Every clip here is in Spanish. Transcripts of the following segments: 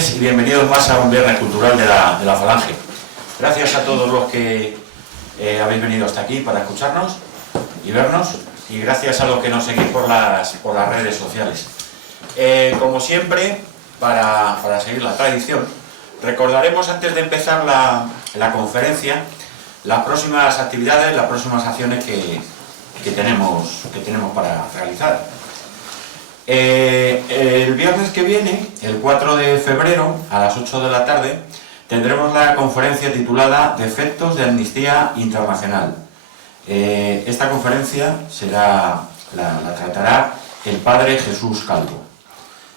tardes y bienvenidos más a un Viernes Cultural de la Falange. Gracias a todos los que habéis venido hasta aquí para escucharnos y vernos, y gracias a los que nos seguís por las redes sociales. Como siempre, para seguir la tradición, recordaremos antes de empezar la conferencia las próximas actividades, las próximas acciones que tenemos para realizar. El viernes que viene, el 4 de febrero, a las 8 de la tarde, tendremos la conferencia titulada Defectos de Amnistía Internacional. Esta conferencia la tratará el padre Jesús Calvo.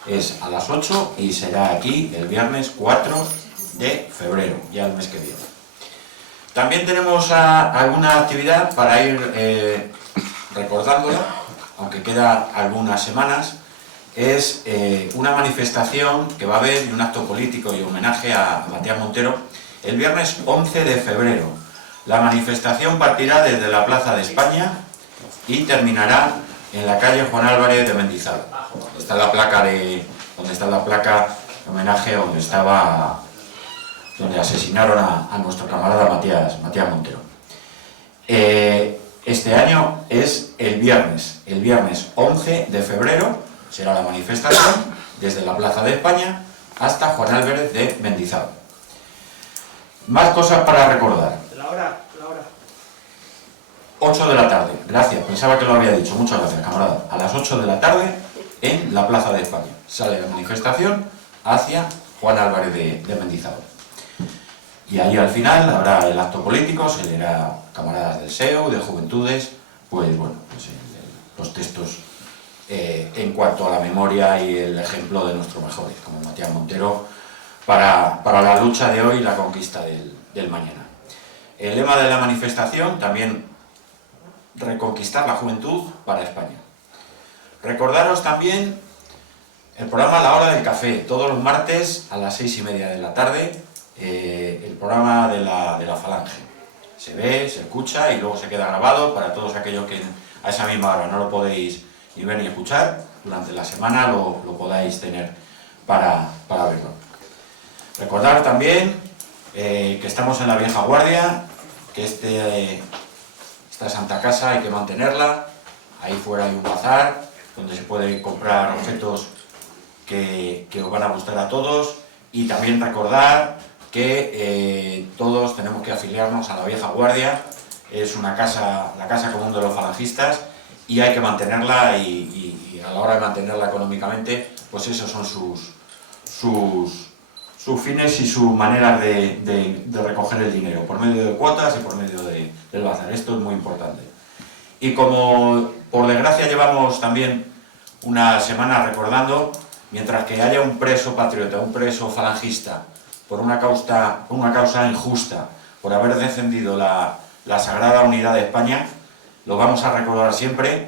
Es a las 8 y será aquí el viernes 4 de febrero, ya el mes que viene. También tenemos alguna actividad para ir recordándola, aunque queda algunas semanas. Es una manifestación que va a haber y un acto político y homenaje a Matías Montero el viernes 11 de febrero. La manifestación partirá desde la Plaza de España y terminará en la calle Juan Álvarez de Mendizábal. Está la placa de homenaje donde asesinaron a nuestro camarada Matías Montero. Este año es el viernes 11 de febrero. Será la manifestación desde la Plaza de España hasta Juan Álvarez de Mendizábal. Más cosas para recordar. La hora. 8 de la tarde. Gracias, pensaba que lo había dicho. Muchas gracias, camarada. A las 8 de la tarde en la Plaza de España. Sale la manifestación hacia Juan Álvarez de Mendizábal. Y ahí al final habrá el acto político, se leerá camaradas del SEO, de Juventudes, los textos en cuanto a la memoria y el ejemplo de nuestros mejores, como Matías Montero, para la lucha de hoy y la conquista del mañana. El lema de la manifestación también: reconquistar la juventud para España. Recordaros también el programa La Hora del Café, todos los martes a las 6:30 de la tarde, el programa de la Falange. Se ve, se escucha y luego se queda grabado para todos aquellos que a esa misma hora no lo podéis ni ver ni escuchar. Durante la semana lo podáis tener para verlo. Recordar también que estamos en la vieja guardia, que esta Santa Casa hay que mantenerla. Ahí fuera hay un bazar donde se puede comprar objetos que os van a gustar a todos, y también recordar que todos tenemos que afiliarnos a la vieja guardia. Es la casa común de los falangistas, y hay que mantenerla, y a la hora de mantenerla económicamente, pues esos son sus fines y sus maneras de recoger el dinero, por medio de cuotas y por medio del bazar. Esto es muy importante. Y como por desgracia llevamos también una semana recordando, mientras que haya un preso patriota, un preso falangista, por una causa injusta, por haber defendido la sagrada unidad de España, lo vamos a recordar siempre,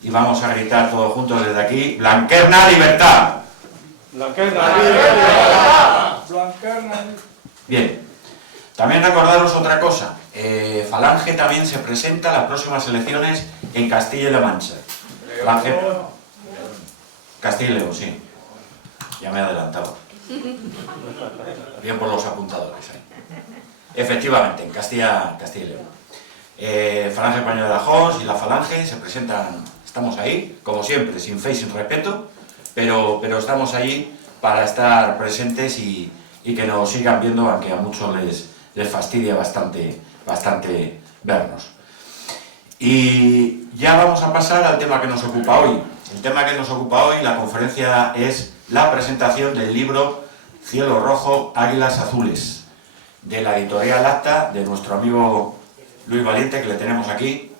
y vamos a gritar todos juntos desde aquí: ¡Blanquerna libertad! ¡Blanquerna libertad! Bien, también recordaros otra cosa. Falange también se presenta a las próximas elecciones en Castilla y La Mancha. Castilla y León, sí. Ya me he adelantado. Bien por los apuntadores ahí. Efectivamente, en Castilla y León. Falange Española de Ajós y la Falange se presentan. Estamos ahí, como siempre, sin fe y sin respeto, pero estamos ahí para estar presentes y que nos sigan viendo, aunque a muchos les fastidia bastante vernos. Y ya vamos a pasar al tema que nos ocupa hoy. El tema que nos ocupa hoy, la conferencia, es la presentación del libro Cielo Rojo, Águilas Azules, de la editorial Acta, de nuestro amigo Luis Valiente, que le tenemos aquí,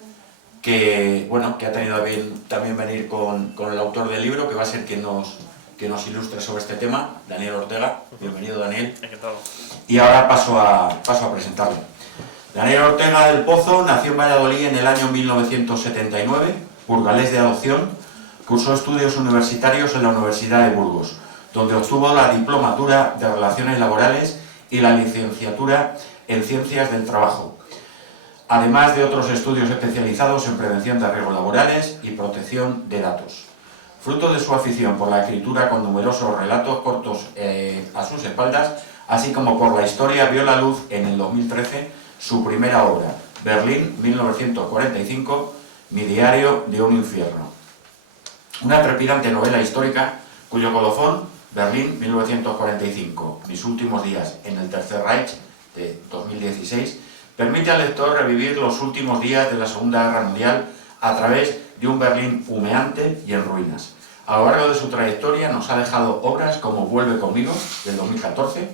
que ha tenido bien también venir con el autor del libro, que va a ser quien nos ilustre sobre este tema, Daniel Ortega. Bienvenido, Daniel. Encantado. Y ahora paso a presentarle. Daniel Ortega del Pozo nació en Valladolid en el año 1979, burgalés de adopción. Cursó estudios universitarios en la Universidad de Burgos, donde obtuvo la diplomatura de Relaciones Laborales y la licenciatura en Ciencias del Trabajo, además de otros estudios especializados en prevención de riesgos laborales y protección de datos. fruto de su afición por la escritura con numerosos relatos cortos a sus espaldas, así como por la historia, vio la luz en el 2013 su primera obra, Berlín, 1945, Mi diario de un infierno. Una trepidante novela histórica cuyo colofón, Berlín, 1945, Mis últimos días en el Tercer Reich, de 2016, permite al lector revivir los últimos días de la Segunda Guerra Mundial a través de un Berlín humeante y en ruinas. A lo largo de su trayectoria nos ha dejado obras como Vuelve conmigo, del 2014,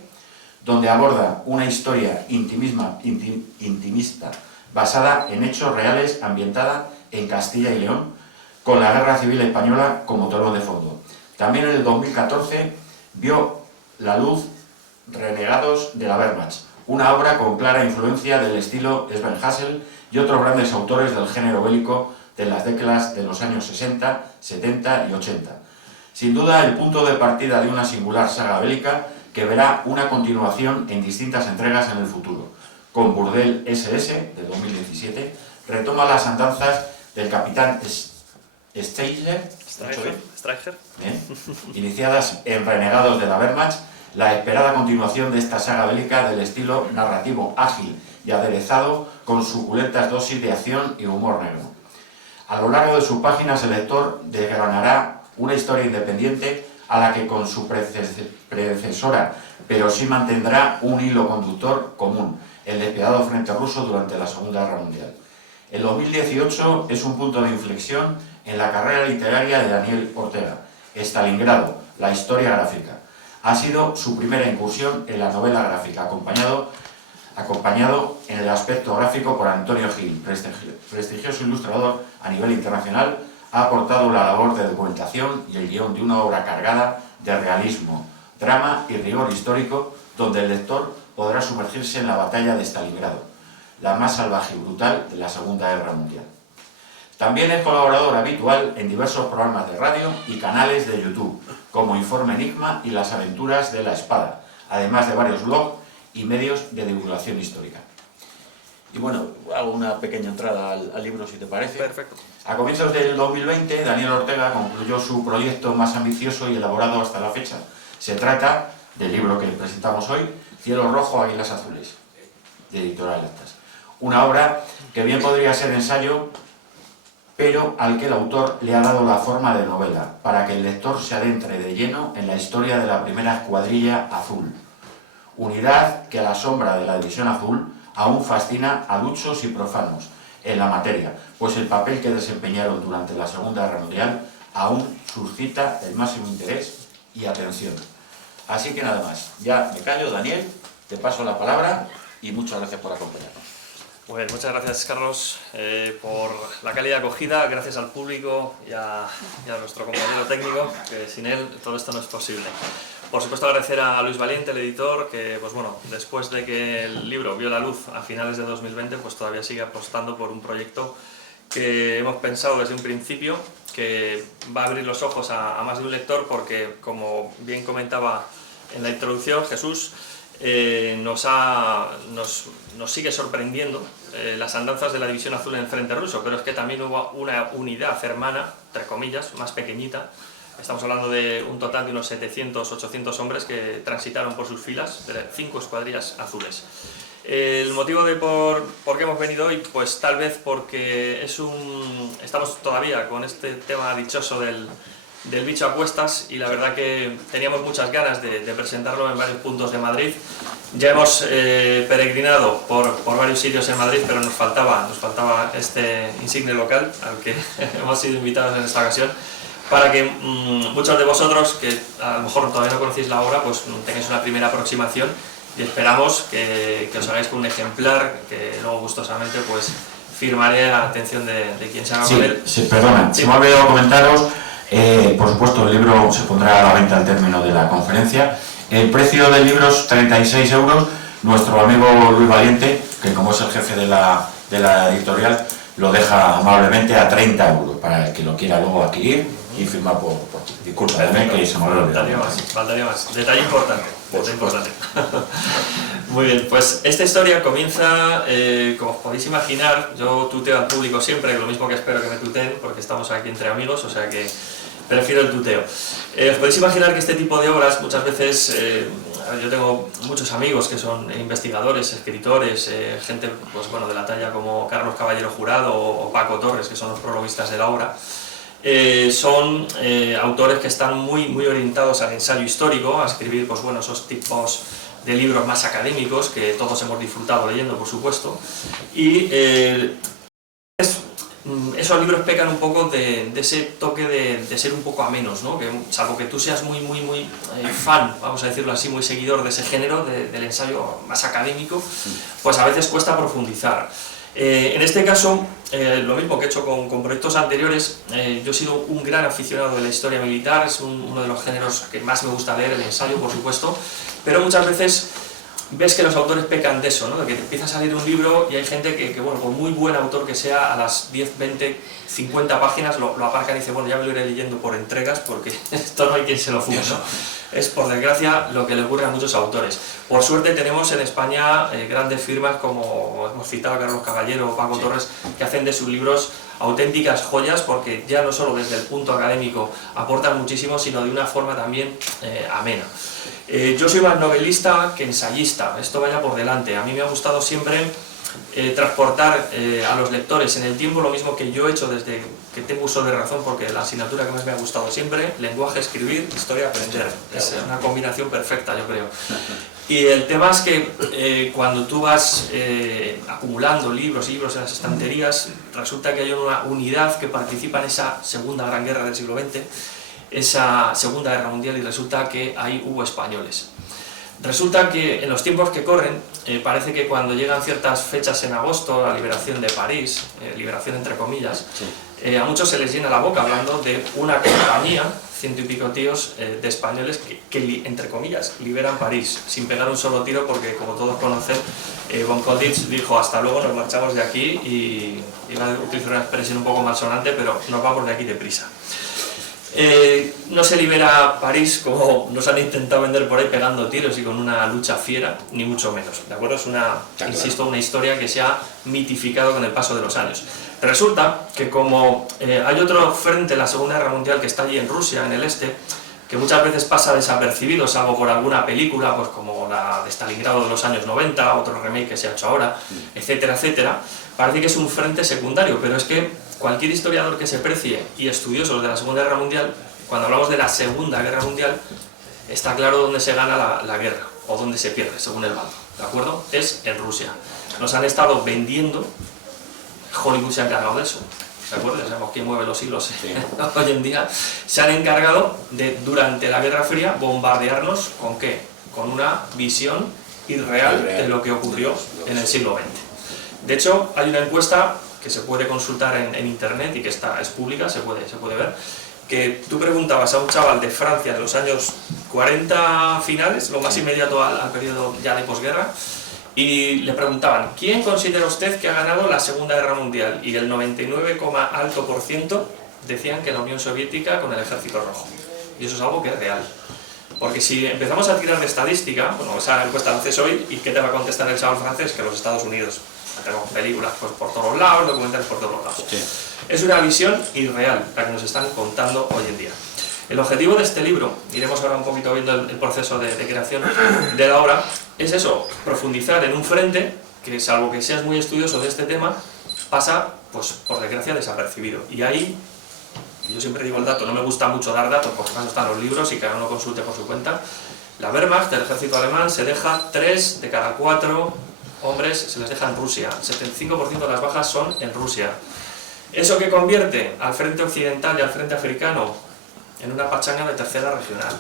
donde aborda una historia intimista basada en hechos reales, ambientada en Castilla y León, con la Guerra Civil Española como telón de fondo. También en el 2014 vio la luz Renegados de la Wehrmacht, una obra con clara influencia del estilo Sven Hassel y otros grandes autores del género bélico de las décadas de los años 60, 70 y 80. Sin duda, el punto de partida de una singular saga bélica que verá una continuación en distintas entregas en el futuro. Con Burdel SS, de 2017, retoma las andanzas del capitán Streicher, iniciadas en Renegados de la Wehrmacht, la esperada continuación de esta saga bélica del estilo narrativo ágil y aderezado con suculentas dosis de acción y humor negro. A lo largo de sus páginas el lector desgranará una historia independiente a la que con su predecesora, pero sí mantendrá un hilo conductor común, el despiadado frente ruso durante la Segunda Guerra Mundial. El 2018 es un punto de inflexión en la carrera literaria de Daniel Ortega. Stalingrado, la historia gráfica. Ha sido su primera incursión en la novela gráfica, acompañado en el aspecto gráfico por Antonio Gil, prestigioso ilustrador a nivel internacional. Ha aportado la labor de documentación y el guión de una obra cargada de realismo, drama y rigor histórico, donde el lector podrá sumergirse en la batalla de Stalingrado, la más salvaje y brutal de la Segunda Guerra Mundial. También es colaborador habitual en diversos programas de radio y canales de YouTube, como Informe Enigma y Las Aventuras de la Espada, además de varios blogs y medios de divulgación histórica. Y bueno, hago una pequeña entrada al libro, si te parece. Perfecto. A comienzos del 2020, Daniel Ortega concluyó su proyecto más ambicioso y elaborado hasta la fecha. Se trata del libro que presentamos hoy, Cielo Rojo, Águilas Azules, de Editorial Actas. Una obra que bien podría ser ensayo, pero al que el autor le ha dado la forma de novela, para que el lector se adentre de lleno en la historia de la primera escuadrilla azul. Unidad que a la sombra de la División Azul aún fascina a duchos y profanos en la materia, pues el papel que desempeñaron durante la Segunda Guerra Mundial aún suscita el máximo interés y atención. Así que nada más, ya me callo, Daniel, te paso la palabra y muchas gracias por acompañarnos. Pues muchas gracias, Carlos, por la cálida acogida, gracias al público y a nuestro compañero técnico, que sin él todo esto no es posible. Por supuesto, agradecer a Luis Valiente, el editor, que pues bueno, después de que el libro vio la luz a finales de 2020, pues todavía sigue apostando por un proyecto que hemos pensado desde un principio, que va a abrir los ojos a más de un lector, porque, como bien comentaba en la introducción Jesús, nos sigue sorprendiendo las andanzas de la División Azul en el frente ruso, pero es que también hubo una unidad hermana, entre comillas, más pequeñita. Estamos hablando de un total de unos 700-800 hombres que transitaron por sus filas, de 5 escuadrillas azules. El motivo de por qué hemos venido hoy, pues tal vez porque estamos todavía con este tema dichoso del bicho a cuestas, y la verdad que teníamos muchas ganas de presentarlo en varios puntos de Madrid. Ya hemos peregrinado por varios sitios en Madrid, pero nos faltaba este insigne local al que hemos sido invitados en esta ocasión, para que muchos de vosotros, que a lo mejor todavía no conocéis la obra, pues tengáis una primera aproximación, y esperamos que os hagáis con un ejemplar que luego gustosamente pues firmaré a atención de quien se haga con él. Sí, perdona, se me ha olvidado comentaros. Por supuesto, el libro se pondrá a la venta al término de la conferencia. El precio del libro es 36 euros. Nuestro amigo Luis Valiente, que como es el jefe de la editorial, lo deja amablemente a 30 euros para el que lo quiera luego adquirir y firmar por disculpa, que se me lo olvidado. Faltaría más. Detalle importante. Muy bien, pues esta historia comienza, como os podéis imaginar, yo tuteo al público siempre, lo mismo que espero que me tuteen, porque estamos aquí entre amigos, o sea que prefiero el tuteo. Os podéis imaginar que este tipo de obras muchas veces, yo tengo muchos amigos que son investigadores, escritores, gente pues, bueno, de la talla como Carlos Caballero Jurado o Paco Torres, que son los prologuistas de la obra. Son autores que están muy orientados al ensayo histórico, a escribir pues, bueno, esos tipos de libros más académicos que todos hemos disfrutado leyendo, por supuesto, y esos libros pecan un poco de ese toque de ser un poco amenos, ¿no? Que, salvo que tú seas muy fan, vamos a decirlo así, muy seguidor de ese género, del ensayo más académico, pues a veces cuesta profundizar. En este caso, lo mismo que he hecho con proyectos anteriores, yo he sido un gran aficionado de la historia militar, es uno de los géneros que más me gusta leer, el ensayo, por supuesto, pero muchas veces ves que los autores pecan de eso, ¿no? De que te empieza a salir un libro y hay gente que bueno, por muy buen autor que sea, a las 10, 20, 50 páginas lo aparcan y dice, bueno, ya me lo iré leyendo por entregas porque esto no hay quien se lo fume, ¿no? Es, por desgracia, lo que le ocurre a muchos autores. Por suerte tenemos en España grandes firmas como hemos citado a Carlos Caballero o Paco Torres, que hacen de sus libros auténticas joyas, porque ya no solo desde el punto académico aportan muchísimo, sino de una forma también amena. Yo soy más novelista que ensayista, esto vaya por delante. A mí me ha gustado siempre transportar a los lectores en el tiempo lo mismo que yo he hecho desde que tengo uso de razón, porque la asignatura que más me ha gustado siempre, lenguaje, escribir, historia, aprender. Es una combinación perfecta, yo creo. Y el tema es que cuando tú vas acumulando libros y libros en las estanterías, resulta que hay una unidad que participa en esa Segunda Gran Guerra del siglo XX, esa Segunda Guerra Mundial, y resulta que ahí hubo españoles. Resulta que en los tiempos que corren, parece que cuando llegan ciertas fechas en agosto, la liberación de París, liberación entre comillas, a muchos se les llena la boca hablando de una compañía, 100 y pico tíos de españoles que, entre comillas, liberan París, sin pegar un solo tiro, porque como todos conocen, von Colditz dijo, hasta luego, nos marchamos de aquí, y iba a utilizar una expresión un poco malsonante, pero nos vamos de aquí deprisa. No se libera París como nos han intentado vender por ahí, pegando tiros y con una lucha fiera, ni mucho menos, ¿de acuerdo? Es insisto, una historia que se ha mitificado con el paso de los años. Resulta que como hay otro frente en la Segunda Guerra Mundial que está allí en Rusia, en el este, que muchas veces pasa desapercibido, salvo por alguna película, pues como la de Stalingrado de los años 90, otro remake que se ha hecho ahora, etcétera, etcétera, parece que es un frente secundario, pero es que cualquier historiador que se precie y estudioso de la Segunda Guerra Mundial, cuando hablamos de la Segunda Guerra Mundial, está claro dónde se gana la guerra, o dónde se pierde, según el bando, ¿de acuerdo? Es en Rusia. Nos han estado vendiendo, Hollywood se ha encargado de eso, ¿de acuerdo? Ya sabemos quién mueve los hilos hoy en día. Se han encargado de, durante la Guerra Fría, bombardearnos ¿con qué? Con una visión irreal de lo que ocurrió en el siglo XX. De hecho, hay una encuesta que se puede consultar en internet y que es pública, se puede ver, que tú preguntabas a un chaval de Francia de los años 40 finales, lo más inmediato al periodo ya de posguerra, y le preguntaban, ¿quién considera usted que ha ganado la Segunda Guerra Mundial? Y el 99,alto% decían que la Unión Soviética con el Ejército Rojo. Y eso es algo que es real. Porque si empezamos a tirar de estadística, bueno, esa encuesta la haces hoy, ¿y qué te va a contestar el chaval francés? Que los Estados Unidos. Tenemos películas pues, por todos lados, documentales por todos lados. Sí. Es una visión irreal la que nos están contando hoy en día. El objetivo de este libro, iremos ahora un poquito viendo el proceso de creación de la obra, es eso, profundizar en un frente que, salvo que seas muy estudioso de este tema, pasa, pues por desgracia, desapercibido. Y ahí, yo siempre digo el dato, no me gusta mucho dar datos porque para eso están los libros y cada uno consulte por su cuenta. La Wehrmacht, del ejército alemán, se deja 3 de cada 4 hombres, se les deja en Rusia. El 75% de las bajas son en Rusia. ¿Eso que convierte al frente occidental y al frente africano en una pachanga de tercera regional?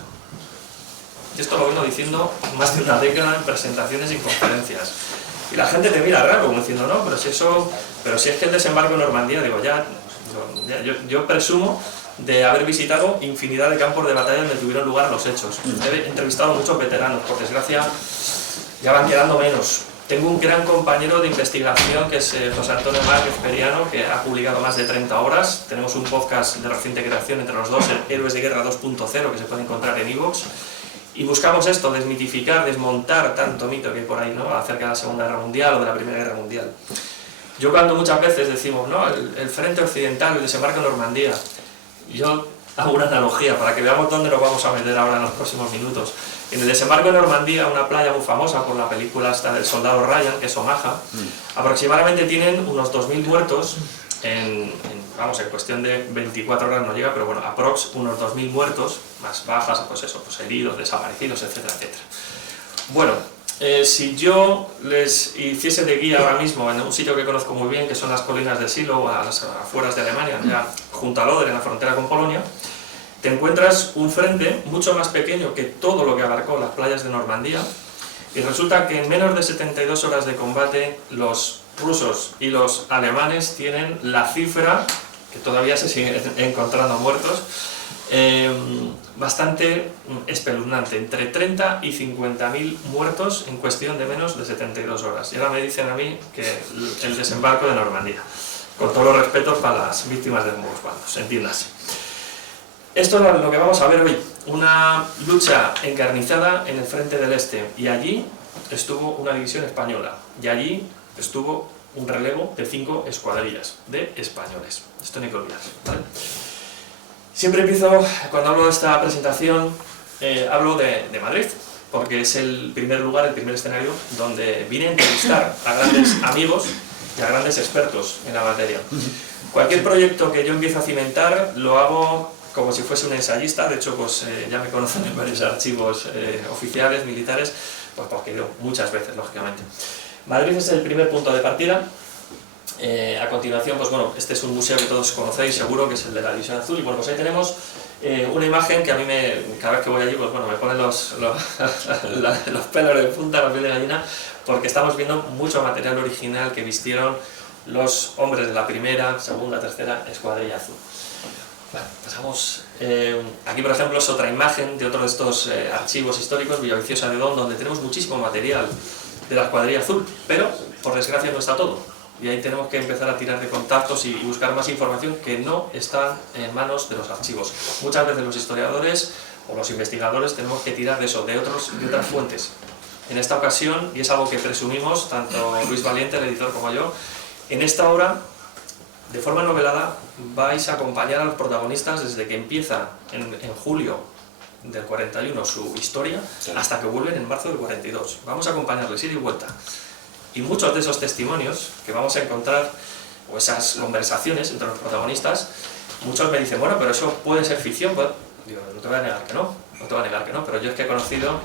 Y esto lo vengo diciendo más de una década en presentaciones y conferencias. Y la gente te mira raro, como diciendo, no, pero si es que el desembarco en Normandía, digo, yo presumo de haber visitado infinidad de campos de batalla donde tuvieron lugar los hechos. He entrevistado a muchos veteranos, por desgracia ya van quedando menos. Tengo un gran compañero de investigación que es José Antonio Márquez Periano, que ha publicado más de 30 obras. Tenemos un podcast de reciente creación entre los dos, el Héroes de Guerra 2.0, que se puede encontrar en iVoox. Y buscamos esto, desmitificar, desmontar tanto mito que hay por ahí, ¿no?, acerca de la Segunda Guerra Mundial o de la Primera Guerra Mundial. Yo cuando muchas veces decimos, no, el frente occidental, el desembarco en Normandía, yo hago una analogía para que veamos dónde nos vamos a meter ahora en los próximos minutos. En el desembarco de Normandía, una playa muy famosa por la película esta del soldado Ryan, que es Omaha, aproximadamente tienen unos 2.000 muertos en cuestión de 24 horas no llega, pero bueno, aprox unos 2.000 muertos, más bajas, pues eso, pues heridos, desaparecidos, etcétera, etcétera. Bueno, si yo les hiciese de guía ahora mismo en un sitio que conozco muy bien, que son las colinas de Silo, a las afueras de Alemania, ya junto a Loder, en la frontera con Polonia, te encuentras un frente mucho más pequeño que todo lo que abarcó las playas de Normandía, y resulta que en menos de 72 horas de combate los rusos y los alemanes tienen la cifra, que todavía se siguen encontrando muertos, bastante espeluznante, entre 30 y 50.000 muertos en cuestión de menos de 72 horas. Y ahora me dicen a mí que el desembarco de Normandía, con todos los respetos para las víctimas de ambos bandos, entiéndase. Esto es lo que vamos a ver hoy, una lucha encarnizada en el frente del este, y allí estuvo una división española, y allí estuvo un relevo de 5 escuadrillas de españoles. Esto no hay que olvidar, ¿vale? Siempre empiezo, cuando hablo de esta presentación, hablo de Madrid, porque es el primer lugar, el primer escenario donde vine a entrevistar a grandes amigos y a grandes expertos en la materia. Cualquier proyecto que yo empiezo a cimentar lo hago como si fuese un ensayista. De hecho, pues ya me conocen en varios archivos oficiales, militares, pues porque yo muchas veces, lógicamente. Madrid es el primer punto de partida. A continuación, pues bueno, este es un museo que todos conocéis seguro, que es el de la División Azul, y bueno, pues ahí tenemos una imagen que a mí cada vez que voy allí, pues bueno, me ponen los pelos de punta, la piel de gallina, porque estamos viendo mucho material original que vistieron los hombres de la primera, segunda, tercera escuadrilla azul. Bueno, pasamos. Aquí, por ejemplo, es otra imagen de otro de estos archivos históricos, Villaviciosa de Odón, donde tenemos muchísimo material de la escuadrilla azul, pero por desgracia no está todo. Y ahí tenemos que empezar a tirar de contactos y buscar más información que no está en manos de los archivos. Muchas veces los historiadores o los investigadores tenemos que tirar de eso, de otras fuentes. En esta ocasión, y es algo que presumimos, tanto Luis Valiente, el editor, como yo, en esta obra, de forma novelada, vais a acompañar a los protagonistas desde que empieza en julio del 41 su historia, hasta que vuelven en marzo del 42. Vamos a acompañarles ida y vuelta. Y muchos de esos testimonios que vamos a encontrar, o esas conversaciones entre los protagonistas, muchos me dicen, bueno, pero eso puede ser ficción. Pues, digo, no te voy a negar que no, pero yo es que he conocido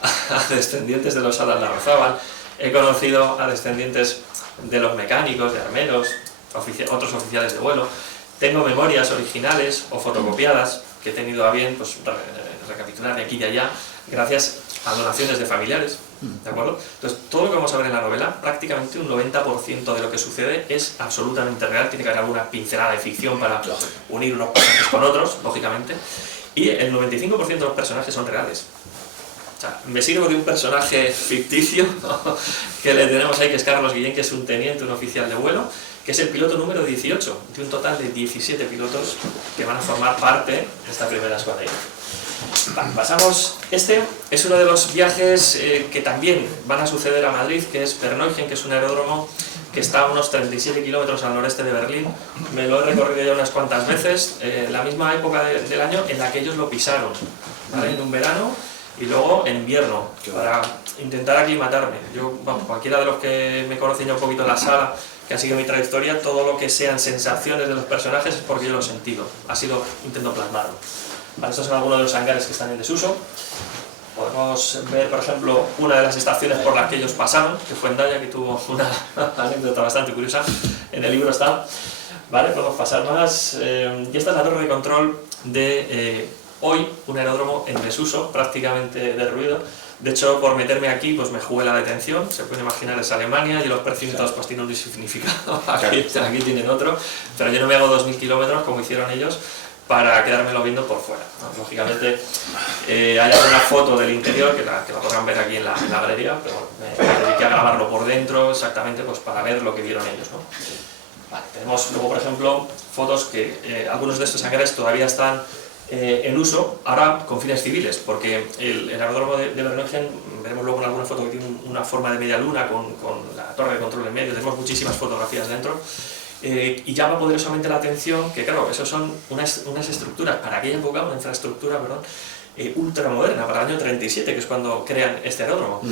a descendientes de los Salas Larrazábal, he conocido a descendientes de los mecánicos, de armeros, otros oficiales de vuelo, tengo memorias originales o fotocopiadas que he tenido a bien pues, recapitular de aquí y de allá, gracias a donaciones de familiares, ¿de acuerdo? Entonces, todo lo que vamos a ver en la novela, prácticamente un 90% de lo que sucede es absolutamente real. Tiene que haber alguna pincelada de ficción para unir unos personajes con otros, lógicamente, y el 95% de los personajes son reales. O sea, me sirvo de un personaje ficticio que le tenemos ahí, que es Carlos Guillén, que es un teniente, un oficial de vuelo, que es el piloto número 18, de un total de 17 pilotos que van a formar parte de esta primera escuadrilla. Vale, pasamos. Este es uno de los viajes que también van a suceder a Madrid, que es Berneuchen, que es un aeródromo que está a unos 37 kilómetros al noreste de Berlín. Me lo he recorrido ya unas cuantas veces, la misma época del año en la que ellos lo pisaron, ¿vale? En un verano y luego en invierno, para intentar aclimatarme. Yo, bueno, cualquiera de los que me conocen ya un poquito en la sala, que ha sido mi trayectoria, todo lo que sean sensaciones de los personajes es porque yo lo he sentido, intento plasmarlo. Vale, estos son algunos de los hangares que están en desuso. Podemos ver, por ejemplo, una de las estaciones por las que ellos pasaron, que fue en Daya, que tuvo una anécdota bastante curiosa, en el libro está. Vale, podemos pasar más. Y esta es la torre de control de hoy, un aeródromo en desuso, prácticamente derruido. De hecho, por meterme aquí, pues me jugué la detención. Se pueden imaginar, es Alemania y los perímetros pues tienen un significado. Aquí tienen otro, pero yo no me hago 2.000 kilómetros como hicieron ellos para quedármelo viendo por fuera, ¿no? Lógicamente, hay alguna foto del interior que la podrán ver aquí en la galería, pero bueno, me dediqué a grabarlo por dentro exactamente pues para ver lo que vieron ellos, ¿no? Vale, tenemos luego, por ejemplo, fotos que algunos de estos hangares todavía están en uso, ahora con fines civiles, porque el aeródromo de Berneuchen, veremos luego en alguna foto que tiene una forma de media luna con la torre de control en medio, tenemos muchísimas fotografías dentro, Y llama poderosamente la atención que, claro, eso son unas estructuras, para aquella época, una infraestructura, perdón, ultramoderna, para el año 37, que es cuando crean este aeródromo.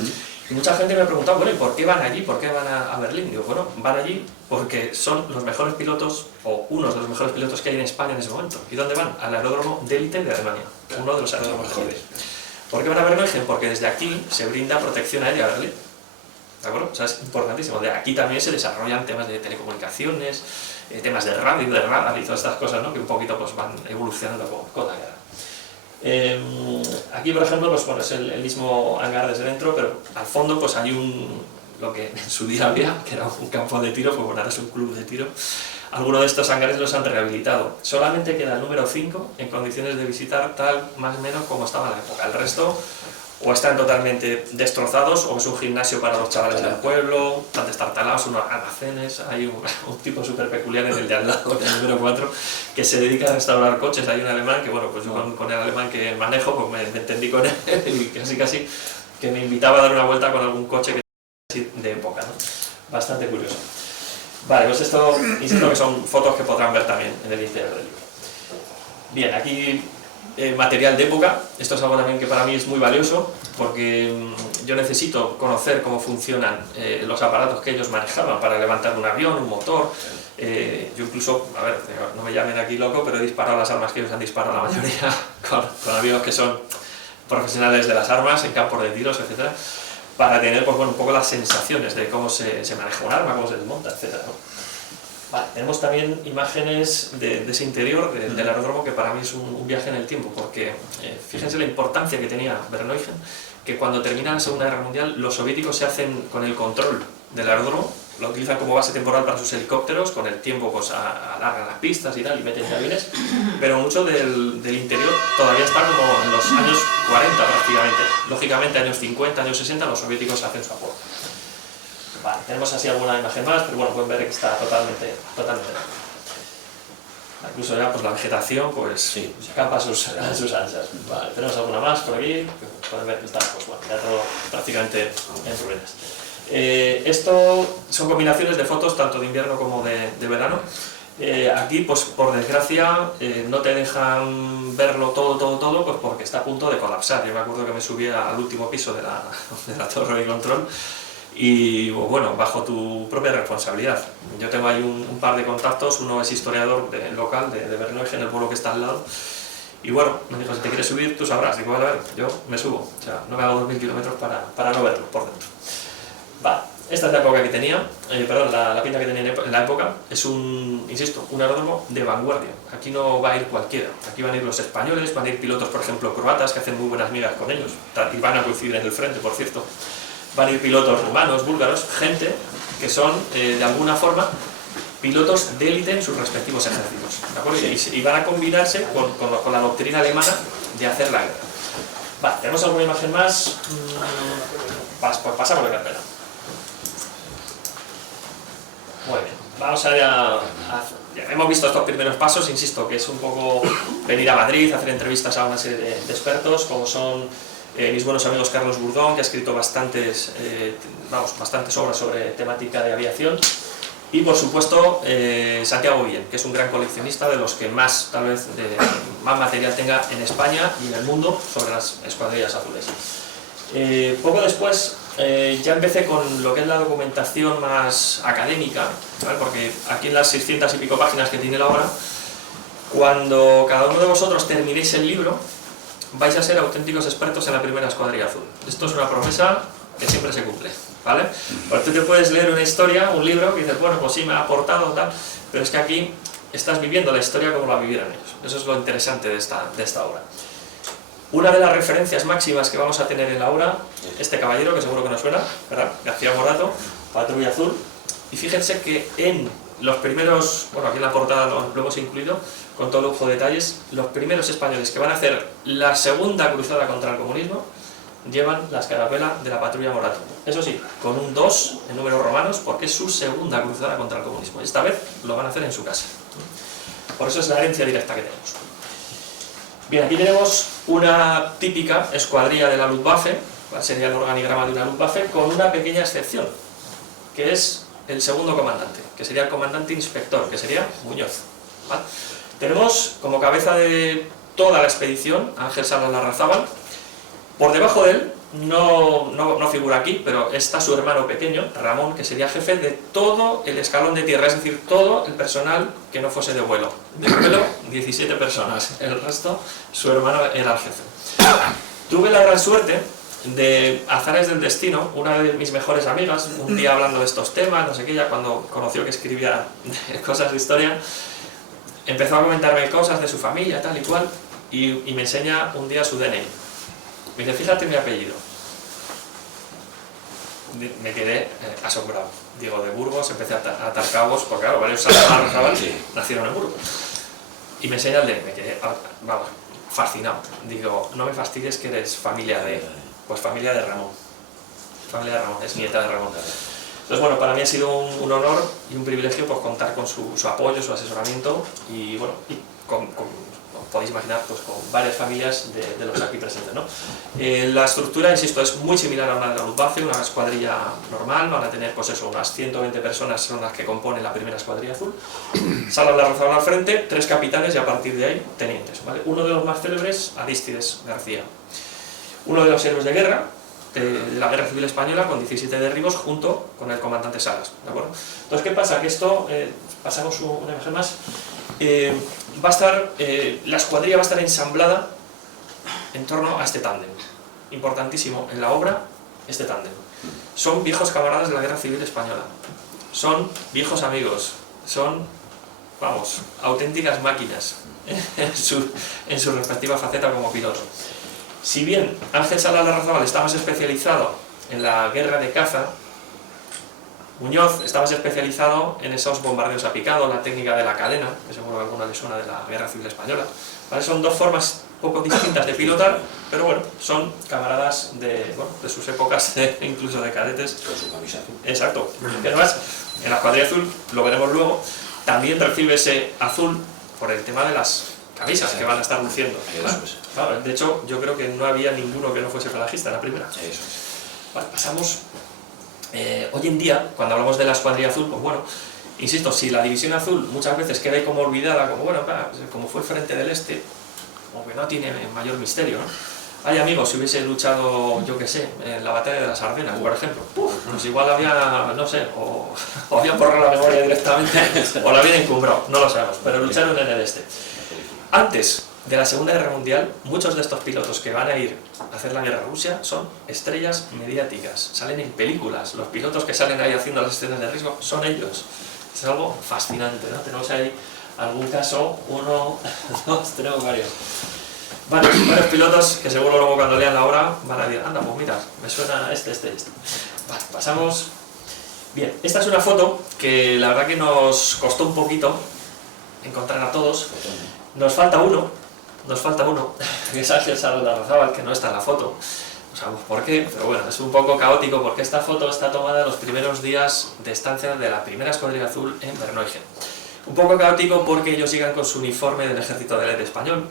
Y mucha gente me ha preguntado, bueno, ¿y por qué van allí? ¿Por qué van a Berlín? Digo, bueno, van allí porque son los mejores pilotos, o unos de los mejores pilotos que hay en España en ese momento. ¿Y dónde van? Al aeródromo de élite de Alemania, uno de los aeródromos mejores. ¿Por qué van a Berlín? Porque desde aquí se brinda protección aérea a Berlín. ¿De acuerdo? O sea, es importantísimo. De aquí también se desarrollan temas de telecomunicaciones, temas de radio, de radar y todas estas cosas, ¿no? Que un poquito pues, van evolucionando con la guerra. Aquí, por ejemplo, pues, bueno, es el mismo hangar desde dentro, pero al fondo pues, hay lo que en su día había, que era un campo de tiro, pues bueno, ahora es un club de tiro. Algunos de estos hangares los han rehabilitado. Solamente queda el número 5 en condiciones de visitar tal más o menos como estaba en la época. El resto o están totalmente destrozados, o es un gimnasio para los chavales del pueblo, están destartalados, unos almacenes. Hay un tipo súper peculiar en el de al lado, el número 4, que se dedica a restaurar coches. Hay un alemán que, bueno, pues yo con el alemán que manejo, pues me entendí con él y casi que me invitaba a dar una vuelta con algún coche que de época, ¿no? Bastante curioso. Vale, pues esto, insisto que son fotos que podrán ver también en el interior del libro. Bien, aquí material de época. Esto es algo también que para mí es muy valioso, porque yo necesito conocer cómo funcionan los aparatos que ellos manejaban para levantar un avión, un motor. Yo incluso, a ver, no me llamen aquí loco, pero he disparado las armas que ellos han disparado la mayoría con amigos que son profesionales de las armas, en campos de tiros, etcétera, para tener pues, bueno, un poco las sensaciones de cómo se maneja un arma, cómo se desmonta, etcétera, ¿no? Vale, tenemos también imágenes de ese interior del aeródromo, que para mí es un viaje en el tiempo, porque fíjense la importancia que tenía Berneuchen, que cuando termina la Segunda Guerra Mundial los soviéticos se hacen con el control del aeródromo, lo utilizan como base temporal para sus helicópteros, con el tiempo pues alargan las pistas y tal, y meten aviones, pero mucho del interior todavía está como en los años 40 prácticamente. Lógicamente, años 50, años 60 los soviéticos hacen su apoyo. Vale, tenemos así alguna imagen más, pero bueno, pueden ver que está totalmente incluso ya pues la vegetación pues sí, se acampa a sus anchas. Vale, tenemos alguna más por aquí, pueden ver que está pues bueno, ya todo prácticamente en ruinas. Esto son combinaciones de fotos tanto de invierno como de verano. Aquí pues por desgracia no te dejan verlo todo pues porque está a punto de colapsar. Yo me acuerdo que me subí al último piso de la torre de control y bueno, bajo tu propia responsabilidad. Yo tengo ahí un par de contactos, uno es historiador local de Berneuchen, el pueblo que está al lado, y bueno, me dijo, si te quieres subir, tú sabrás. Digo, vale, a ver, yo me subo, o sea, no me hago 2000 kilómetros para no verlo por dentro. Vale, esta es la época que tenía, perdón, la pinta que tenía en la época, es insisto, un aeródromo de vanguardia. Aquí no va a ir cualquiera, aquí van a ir los españoles, van a ir pilotos, por ejemplo, croatas, que hacen muy buenas migas con ellos, y van a coincidir en el frente, por cierto. Van a ir pilotos rumanos, búlgaros, gente que son, de alguna forma, pilotos de élite en sus respectivos ejércitos, ¿de acuerdo? Y van a combinarse con la doctrina alemana de hacer la guerra. Vale, ¿tenemos alguna imagen más? Pues pasamos de carpeta. Muy bien, vamos ya hemos visto estos primeros pasos, insisto, que es un poco venir a Madrid, hacer entrevistas a una serie de expertos, como son mis buenos amigos Carlos Bourdon, que ha escrito bastantes obras sobre temática de aviación, y por supuesto Santiago Guillén, que es un gran coleccionista, de los que más, tal vez, más material tenga en España y en el mundo sobre las escuadrillas azules. Poco después ya empecé con lo que es la documentación más académica, ¿vale? Porque aquí en las 600 y pico páginas que tiene la obra, cuando cada uno de vosotros terminéis el libro, vais a ser auténticos expertos en la primera escuadrilla azul. Esto es una promesa que siempre se cumple, ¿vale? Porque tú te puedes leer una historia, un libro, que dices, bueno, pues sí, me ha aportado tal, pero es que aquí estás viviendo la historia como la vivieron ellos. Eso es lo interesante de esta obra. Una de las referencias máximas que vamos a tener en la obra, este caballero, que seguro que nos suena, ¿verdad? García Morato, Patrulla Azul, y fíjense que en los primeros, bueno, aquí en la portada lo hemos incluido, con todo lujo de detalles, los primeros españoles que van a hacer la segunda cruzada contra el comunismo llevan la escarapela de la Patrulla Morato. Eso sí, con un 2 en números romanos, porque es su segunda cruzada contra el comunismo. Esta vez lo van a hacer en su casa. Por eso es la herencia directa que tenemos. Bien, aquí tenemos una típica escuadrilla de la Luftwaffe, sería el organigrama de una Luftwaffe, con una pequeña excepción, que es el segundo comandante, que sería el comandante inspector, que sería Muñoz, ¿vale? Tenemos como cabeza de toda la expedición a Ángel Salas Larrazábal. Por debajo de él, no figura aquí, pero está su hermano pequeño, Ramón, que sería jefe de todo el escalón de tierra, es decir, todo el personal que no fuese de vuelo. De vuelo, 17 personas, el resto, su hermano era el jefe. Tuve la gran suerte de azares del destino, una de mis mejores amigas, un día hablando de estos temas, no sé qué, ya cuando conoció que escribía cosas de historia, empezó a comentarme cosas de su familia, tal y cual, y me enseña un día su DNI. Me dice, fíjate mi apellido. Me quedé asombrado. Digo, de Burgos, empecé a atar cabos, porque claro, varios Larrazábal nacieron en Burgos. Y me enseña el DNI, me quedé, vamos, fascinado. Digo, no me fastidies que eres familia de... Pues familia de Ramón. Familia de Ramón, es nieta de Ramón. Entonces, bueno, para mí ha sido un honor y un privilegio pues, contar con su apoyo, su asesoramiento y, bueno, podéis imaginar, pues, con varias familias de los aquí presentes, ¿no? La estructura, insisto, es muy similar a una de la Luftwaffe, una escuadrilla normal, van a tener, pues eso, unas 120 personas son las que componen la primera escuadrilla azul. Salas Larrazábal al frente, 3 capitanes y a partir de ahí, tenientes, ¿vale? Uno de los más célebres, Arístides García. Uno de los héroes de guerra, de la Guerra Civil Española, con 17 derribos, junto con el comandante Salas, ¿de acuerdo? Entonces, ¿qué pasa? Que esto, pasamos una imagen más, va a estar, la escuadrilla va a estar ensamblada en torno a este tándem. Importantísimo en la obra, este tándem. Son viejos camaradas de la Guerra Civil Española, son viejos amigos, son, vamos, auténticas máquinas en su respectiva faceta como piloto. Si bien Ángel Salas Larrazábal está más especializado en la guerra de caza, Muñoz está más especializado en esos bombardeos a picado, la técnica de la cadena, que seguro que a alguna le suena de la Guerra Civil Española. ¿Vale? Son dos formas un poco distintas de pilotar, pero bueno, son camaradas de sus épocas, incluso de cadetes. Con su camisa azul. Exacto. Y además, en la escuadrilla azul, lo veremos luego, también recibe ese azul por el tema de las camisas que van a estar luciendo. Eso es. Claro, de hecho, yo creo que no había ninguno que no fuese falangista en la primera. Eso es. Vale, pasamos. Hoy en día, cuando hablamos de la escuadrilla azul, pues bueno, insisto, si la división azul muchas veces queda ahí como olvidada, como bueno, como fue el frente del este, como que no tiene mayor misterio, ¿no? Hay amigos, si hubiese luchado, yo qué sé, en la batalla de las Ardenas, por ejemplo, pues igual había, no sé, o habían borrado la memoria directamente, o la habían encumbrado, no lo sabemos, pero lucharon en el este. Antes de la Segunda Guerra Mundial, muchos de estos pilotos que van a ir a hacer la guerra a Rusia son estrellas mediáticas, salen en películas, los pilotos que salen ahí haciendo las escenas de riesgo son ellos. Es algo fascinante, ¿no? Tenemos ahí algún caso, uno, dos, tenemos varios. Varios pilotos que seguro luego cuando lean la obra van a decir, anda, pues mira, me suena este. Vale, pasamos. Bien, esta es una foto que la verdad que nos costó un poquito encontrar a todos. Nos falta uno, que es Ángel Salas Larrazábal, que no está en la foto. No sabemos por qué, pero bueno, es un poco caótico porque esta foto está tomada en los primeros días de estancia de la primera escuadrilla azul en Verneuil. Un poco caótico porque ellos llegan con su uniforme del Ejército del Aire Español,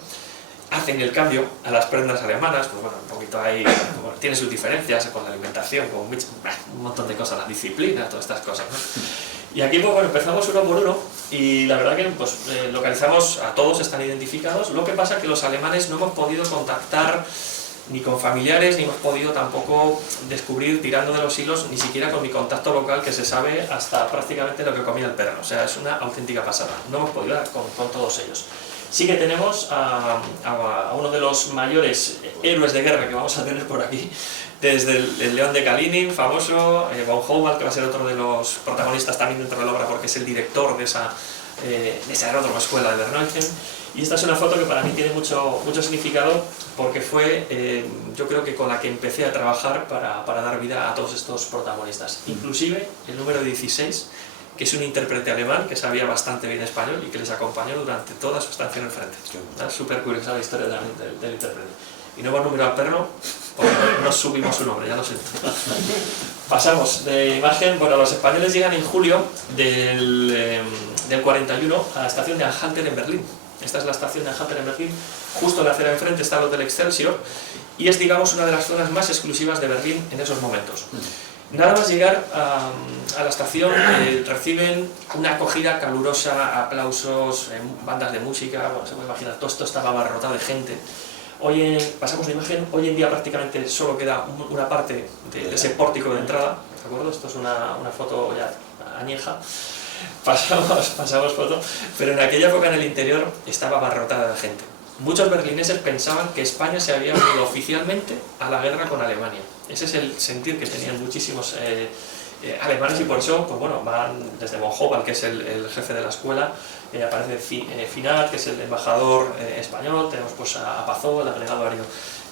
hacen el cambio a las prendas alemanas, pues bueno, un poquito ahí, bueno, tiene sus diferencias con la alimentación, con un montón de cosas, la disciplina, todas estas cosas, ¿no? Y aquí, pues bueno, empezamos uno por uno y la verdad que pues, localizamos, a todos están identificados. Lo que pasa es que los alemanes no hemos podido contactar ni con familiares, ni hemos podido tampoco descubrir, tirando de los hilos, ni siquiera con mi contacto local, que se sabe hasta prácticamente lo que comía el perro. O sea, es una auténtica pasada. No hemos podido dar con todos ellos. Sí que tenemos a uno de los mayores héroes de guerra que vamos a tener por aquí, desde el León de Kalinin, famoso, von Howald, que va a ser otro de los protagonistas también dentro de la obra porque es el director de esa aeródromo escuela de Verneuil. Y esta es una foto que para mí tiene mucho significado porque fue, yo creo que con la que empecé a trabajar para dar vida a todos estos protagonistas. Inclusive el número 16, que es un intérprete alemán que sabía bastante bien español y que les acompañó durante toda su estancia en el frente. Es súper curiosa la historia del intérprete. Y no hemos numerado al perro porque no subimos su nombre, ya lo siento. Pasamos de imagen. Bueno, los españoles llegan en julio del 41 a la estación de Anhalter en Berlín. Esta es la estación de Anhalter en Berlín. Justo en la acera de enfrente está el Hotel Excelsior y es, digamos, una de las zonas más exclusivas de Berlín en esos momentos. Nada más llegar a la estación reciben una acogida calurosa, aplausos, bandas de música, bueno, se puede imaginar, todo esto estaba abarrotado de gente. Pasamos la imagen, hoy en día prácticamente solo queda una parte de ese pórtico de entrada, ¿de acuerdo? Esto es una foto ya añeja, pasamos foto, pero en aquella época en el interior estaba abarrotada de gente. Muchos berlineses pensaban que España se había unido oficialmente a la guerra con Alemania. Ese es el sentir que tenían muchísimos alemanes y por eso, pues bueno, van desde von Hobal, que es el jefe de la escuela, aparece Finat, que es el embajador español, tenemos pues a Pazó, el agregado aéreo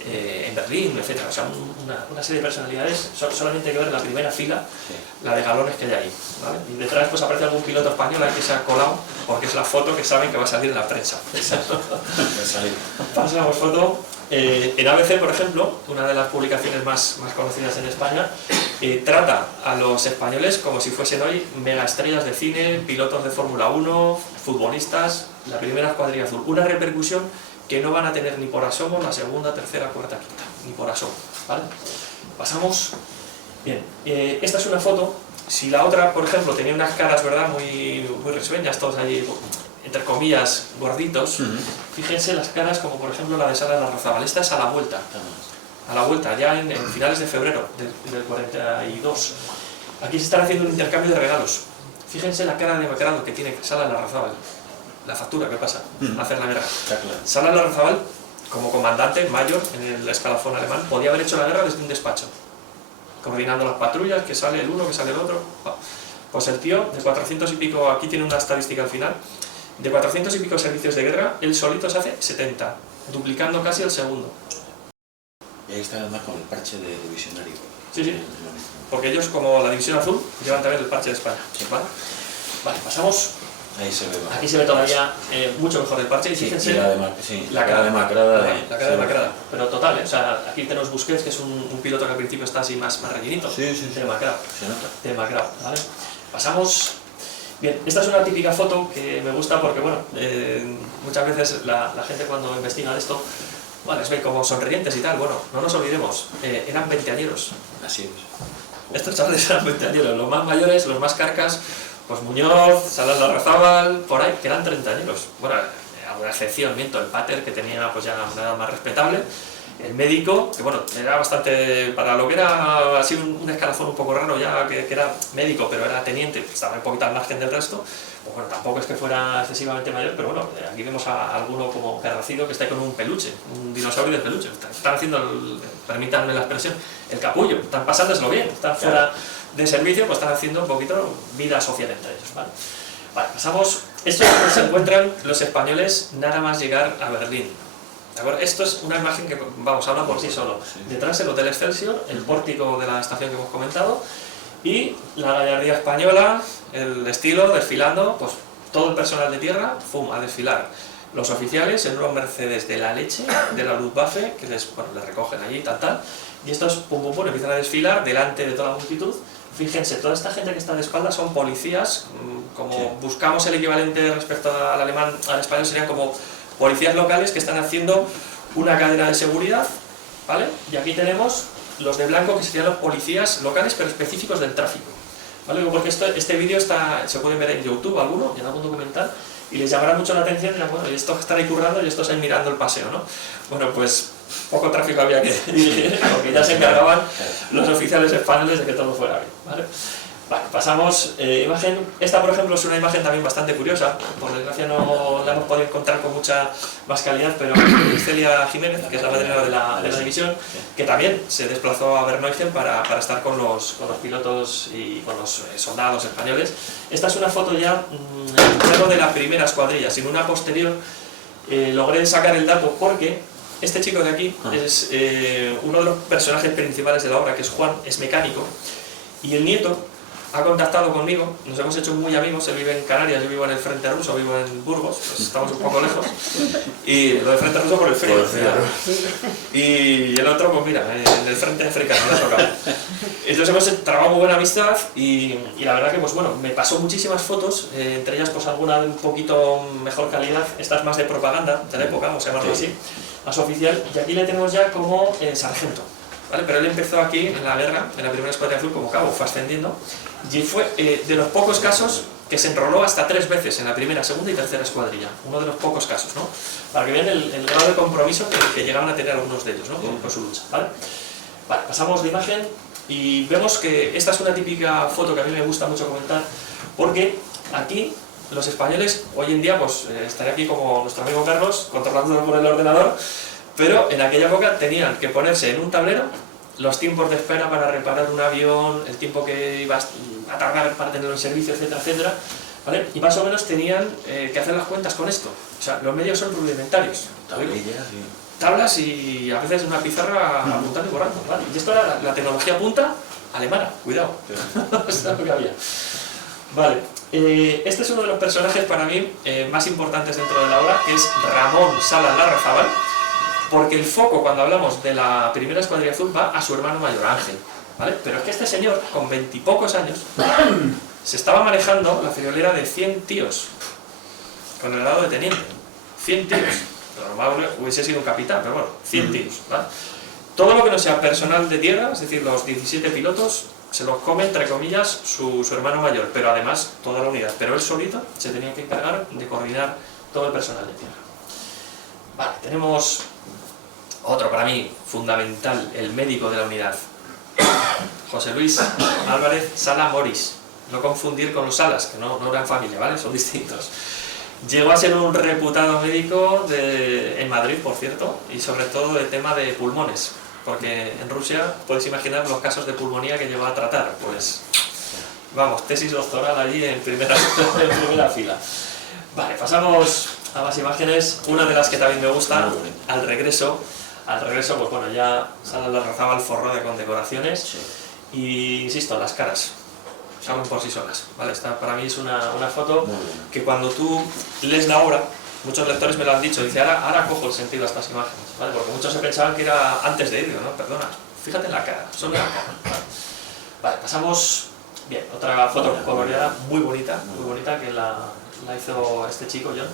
en Berlín, etc. O sea, una serie de personalidades, solamente hay que ver la primera fila, la de galones que hay ahí, ¿vale? Y detrás pues aparece algún piloto español que se ha colado, porque es la foto que saben que va a salir en la prensa. Exacto. Pasamos foto. En ABC, por ejemplo, una de las publicaciones más conocidas en España, trata a los españoles como si fuesen hoy mega estrellas de cine, pilotos de Fórmula 1, futbolistas, la primera escuadrilla azul. Una repercusión que no van a tener ni por asomo la segunda, tercera, cuarta, quinta, ni por asomo, ¿vale? Pasamos. Bien, esta es una foto. Si la otra, por ejemplo, tenía unas caras, ¿verdad?, muy risueñas, todos allí, entre comillas, gorditos, fíjense las caras como por ejemplo la de Sala Larrazábal. Esta es a la vuelta, ya en finales de febrero del 42. Aquí se están haciendo un intercambio de regalos. Fíjense la cara de macrado que tiene Sala Larrazábal, la factura que pasa a hacer la guerra. Sala Larrazábal, como comandante mayor en el escalafón alemán, podía haber hecho la guerra desde un despacho, coordinando las patrullas, que sale el uno, que sale el otro. Pues el tío, de 400 y pico, aquí tiene una estadística al final, de 400 y pico servicios de guerra, él solito se hace 70, duplicando casi el segundo. Y ahí está además con el parche de divisionario. Sí, porque ellos, como la división azul, llevan también el parche de España. Vale, pasamos. Ahí se ve. Aquí se ve todavía mucho mejor el parche, y fíjense la cara demacrada. La cara demacrada, pero total, o sea, aquí tenemos Busquets, que es un piloto que al principio está así más rellenito, demacrado, Se nota. demacrado, ¿vale? Pasamos. Bien, esta es una típica foto que me gusta porque, bueno, muchas veces la gente cuando investiga esto, bueno, les ve como sonrientes y tal. Bueno, no nos olvidemos, eran veinteañeros. Así es. Estos chavales eran veinteañeros, los más mayores, los más carcas, pues Muñoz, Salas Larrazábal, por ahí, que eran treintañeros. Bueno, alguna excepción, miento, el pater, que tenía pues ya una edad más respetable, el médico, que bueno, era bastante, para lo que era así un escalafón un poco raro ya, que era médico, pero era teniente, estaba un poquito al margen del resto, pues bueno, tampoco es que fuera excesivamente mayor, pero bueno, aquí vemos a alguno como Perracido que está ahí con un peluche, un dinosaurio de peluche, están haciendo, permítanme la expresión, el capullo, están pasándoselo bien, están fuera de servicio, pues están haciendo un poquito vida social entre ellos, ¿vale? Vale, pasamos. Esto es donde se encuentran los españoles nada más llegar a Berlín. ¿De acuerdo? Esto es una imagen que, vamos, habla por sí solo. Detrás el Hotel Excelsior, el pórtico de la estación que hemos comentado, y la gallardía española, el estilo, desfilando, pues todo el personal de tierra, ¡fum!, a desfilar. Los oficiales en unos Mercedes de la leche, de la Luftwaffe, que les recogen allí, tal, y estos, pum, empiezan a desfilar delante de toda la multitud. Fíjense, toda esta gente que está de espaldas son policías, como buscamos el equivalente respecto al alemán, al español, serían como policías locales que están haciendo una cadena de seguridad, ¿vale? Y aquí tenemos los de blanco, que serían los policías locales, pero específicos del tráfico, ¿vale? Porque este vídeo se puede ver en YouTube, alguno, en algún documental, y les llamará mucho la atención y dirán, bueno, y estos están ahí currando y estos ahí mirando el paseo, ¿no? Bueno, pues poco tráfico había que dirigir, porque ya se encargaban los oficiales españoles de que todo fuera bien, ¿vale? Vale, pasamos, imagen. Esta, por ejemplo, es una imagen también bastante curiosa, por desgracia no la hemos podido encontrar con mucha más calidad, pero Celia Jiménez, que es la madrina de la división, que también se desplazó a Berneuchen para estar con los pilotos y con los soldados españoles. Esta es una foto ya luego de la primera escuadrilla, sin una posterior. Logré sacar el dato porque este chico de aquí es uno de los personajes principales de la obra, que es Juan, es mecánico, y el nieto ha contactado conmigo, nos hemos hecho muy amigos. Él vive en Canarias, yo vivo en el frente ruso, vivo en Burgos, pues estamos un poco lejos, y lo del frente ruso por el frío, y el otro, pues mira, en el frente africano, me ha tocado. Entonces hemos trabajado muy buena amistad, y la verdad que, pues bueno, me pasó muchísimas fotos, entre ellas pues alguna de un poquito mejor calidad, estas más de propaganda de la época, vamos a llamarlo así, más oficial, y aquí le tenemos ya como sargento. ¿vale? Pero él empezó aquí en la guerra, en la primera escuadrilla azul como cabo, fue ascendiendo, y fue de los pocos casos que se enroló hasta 3 veces en la primera, segunda y tercera escuadrilla, uno de los pocos casos, ¿no? Para que vean el grado de compromiso que llegaban a tener algunos de ellos, ¿no? Con su lucha, ¿vale? Vale, pasamos la imagen y vemos que esta es una típica foto que a mí me gusta mucho comentar, porque aquí los españoles, hoy en día, pues estaría aquí como nuestro amigo Carlos, controlándolo por el ordenador, pero en aquella época tenían que ponerse en un tablero los tiempos de espera para reparar un avión, el tiempo que iba a tardar para tenerlo en servicio, etcétera, etcétera, ¿vale? Y más o menos tenían que hacer las cuentas con esto. O sea, los medios son rudimentarios. Tablillas y... Tablas y a veces una pizarra apuntando y borrando, ¿vale? Y esto era la tecnología punta alemana, cuidado. Esto es lo que había. Vale, este es uno de los personajes para mí más importantes dentro de la obra, que es Ramón Salas Larrazábal, porque el foco cuando hablamos de la primera escuadrilla azul va a su hermano mayor, Ángel, ¿vale? Pero es que este señor, con 20 y pocos años, se estaba manejando la friolera de 100 tíos, con el grado de teniente, 100 tíos. Lo normal hubiese sido un capitán, pero bueno, 100 tíos, ¿vale? Todo lo que no sea personal de tierra, es decir, los 17 pilotos, se los come, entre comillas, su hermano mayor, pero además toda la unidad. Pero él solito se tenía que encargar de coordinar todo el personal de tierra. Vale, tenemos otro para mí fundamental, el médico de la unidad, José Luis Álvarez Sala Moris. No confundir con los Salas, que no eran familia, ¿vale? Son distintos. Llegó a ser un reputado médico en Madrid, por cierto, y sobre todo de tema de pulmones, porque en Rusia podéis imaginar los casos de pulmonía que llegó a tratar, pues vamos, tesis doctoral allí en primera fila. Vale, pasamos a las imágenes, una de las que también me gusta, al regreso, pues bueno, ya Salas Larrazábal forró de condecoraciones, Sí. y insisto, las caras salen por sí solas, ¿vale? Esta para mí es una foto que cuando tú lees la obra, muchos lectores me lo han dicho, dice, ahora cojo el sentido de estas imágenes, ¿vale? Porque muchos se pensaban que era antes de ir, digo, no, perdona, fíjate en la cara, solo en la cara, ¿vale? Vale, pasamos, bien, otra foto coloreada muy bonita que la hizo este chico, John,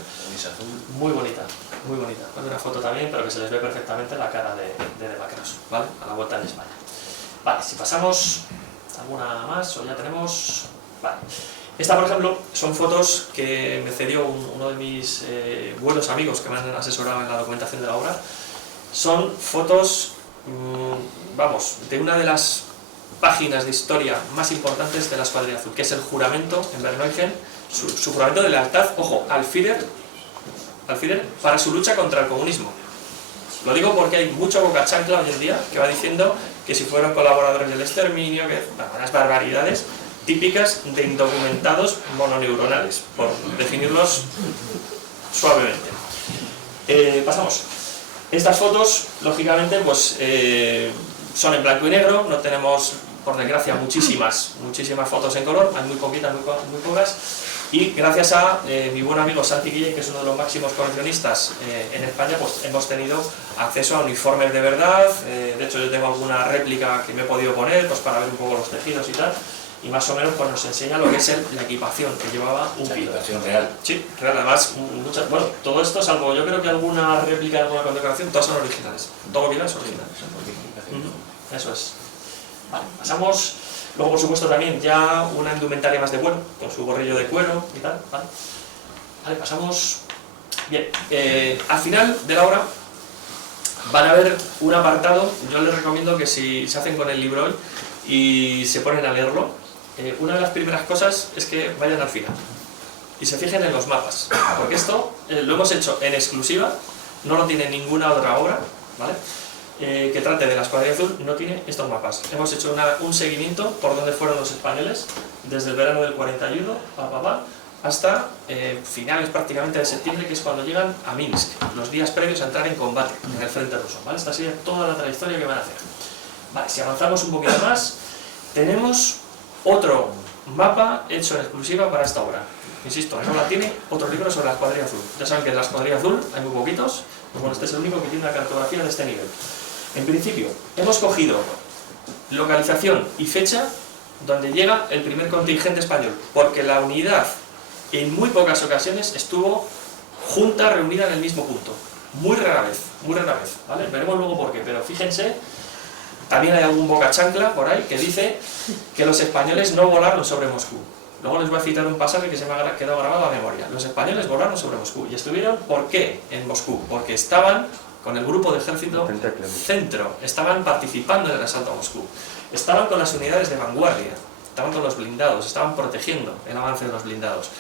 muy bonita, vale, una foto también, pero que se les ve perfectamente la cara de demacroso, ¿vale? A la vuelta en España. Vale, si pasamos alguna más, o ya tenemos... Vale. Esta, por ejemplo, son fotos que me cedió uno de mis buenos amigos que me han asesorado en la documentación de la obra. Son fotos, vamos, de una de las páginas de historia más importantes de la escuadrilla azul, que es el juramento en Berneuchen, su juramento de lealtad, ojo, al Führer para su lucha contra el comunismo. Lo digo porque hay mucho boca chancla hoy en día que va diciendo que si fueron colaboradores del exterminio, que bueno, unas barbaridades típicas de indocumentados mononeuronales, por definirlos suavemente. Pasamos. Estas fotos, lógicamente, pues son en blanco y negro, no tenemos, por desgracia, muchísimas fotos en color, hay muy poquitas, muy pocas, y gracias a mi buen amigo Santi Guillén, que es uno de los máximos coleccionistas en España, pues hemos tenido acceso a uniformes de verdad. De hecho yo tengo alguna réplica que me he podido poner pues para ver un poco los tejidos y tal, y más o menos pues nos enseña lo que es la equipación que llevaba un piloto. La equipación real. Sí, real, además, bueno, todo esto, salvo yo creo que alguna réplica de alguna condecoración, todas son originales, todo lo que es original. Eso es. Vale, pasamos. Luego, por supuesto, también ya una indumentaria más de vuelo, con su gorrillo de cuero y tal, ¿vale? Vale, pasamos... Bien, al final de la obra van a ver un apartado, yo les recomiendo que si se hacen con el libro hoy y se ponen a leerlo, una de las primeras cosas es que vayan al final y se fijen en los mapas, porque esto lo hemos hecho en exclusiva, no lo tiene ninguna otra obra, ¿vale? Que trate de la escuadrilla azul, no tiene estos mapas. Hemos hecho un seguimiento por donde fueron los españoles desde el verano del 41 hasta finales prácticamente de septiembre, que es cuando llegan a Minsk, los días previos a entrar en combate en el frente ruso, ¿vale? Esta sería toda la trayectoria que van a hacer. Vale, si avanzamos un poquito más, tenemos otro mapa hecho en exclusiva para esta obra. Insisto, no la tiene otro libro sobre la escuadrilla azul. Ya saben que en la escuadrilla azul hay muy poquitos, pues bueno, este es el único que tiene una cartografía de este nivel. En principio, hemos cogido localización y fecha donde llega el primer contingente español, porque la unidad en muy pocas ocasiones estuvo junta, reunida en el mismo punto. Muy rara vez, ¿vale? Veremos luego por qué, pero fíjense, También hay algún boca chancla por ahí que dice que los españoles no volaron sobre Moscú. Luego les voy a citar un pasaje que se me ha quedado grabado a la memoria. Los españoles volaron sobre Moscú. ¿Y estuvieron por qué en Moscú? Porque estaban con el grupo de ejército centro, estaban participando en el asalto a Moscú. Estaban con las unidades de vanguardia, estaban con los blindados, estaban protegiendo el avance de los blindados.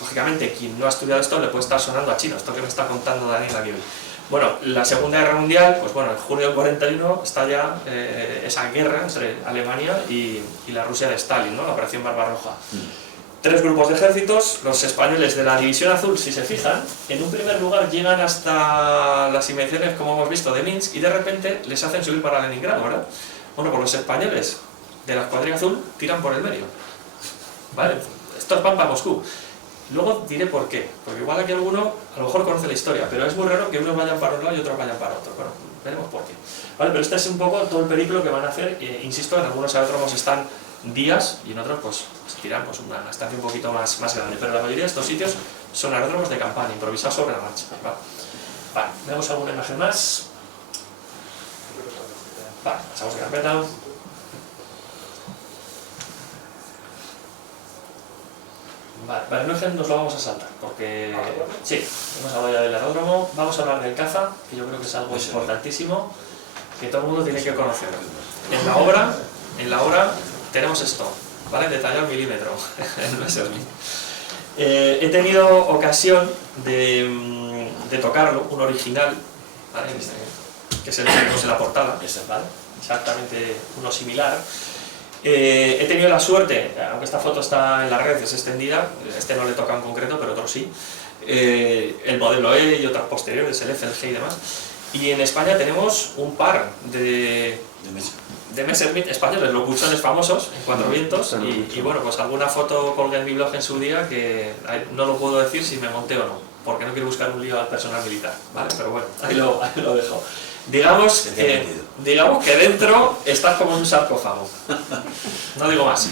Lógicamente, quien no ha estudiado esto le puede estar sonando a chino, esto que me está contando Daniel aquí hoy. Bueno, la Segunda Guerra Mundial, pues bueno, en junio del 41 está ya esa guerra entre Alemania y la Rusia de Stalin, ¿no? La Operación Barbarroja. Tres grupos de ejércitos, los españoles de la División Azul, si se fijan, en un primer lugar llegan hasta las inmediaciones, como hemos visto, de Minsk, y de repente les hacen subir para Leningrado, ¿verdad? Bueno, pues los españoles de la Escuadrilla Azul tiran por el medio. ¿Vale? Estos van para Moscú. Luego diré por qué, porque igual aquí alguno a lo mejor conoce la historia, pero es muy raro que unos vayan para un lado y otros vayan para otro. Bueno, veremos por qué. Vale, pero este es un poco todo el periplo que van a hacer. Insisto, en algunos aeródromos están días y en otros pues tiran pues, una estancia un poquito más grande, pero la mayoría de estos sitios son aeródromos de campaña, improvisados sobre la marcha. Vale, veamos alguna imagen más. Vale, pasamos de carpeta. Vale, la imagen nos lo vamos a saltar, porque sí, hemos hablado ya del aeródromo, vamos a hablar del caza, que yo creo que es algo importantísimo, que todo el mundo tiene que conocer. En la obra tenemos esto, ¿vale? Detallado al milímetro, en Messerschmitt. He tenido ocasión de tocarlo, un original, ¿vale? Que es el que tenemos en la portada, ¿vale? Exactamente uno similar. He tenido la suerte, aunque esta foto está en la red, es extendida, este no le toca en concreto, pero otro sí, el modelo E y otros posteriores, el F, el G y demás. Y en España tenemos un par de Messerschmitt españoles, los buchones famosos, en cuatro vientos, y bueno, pues alguna foto colgué en mi blog en su día que no lo puedo decir si me monté o no, porque no quiero buscar un lío al personal militar, ¿vale? Pero bueno, ahí lo dejo. Digamos que dentro estás como en un sarcófago, no digo más.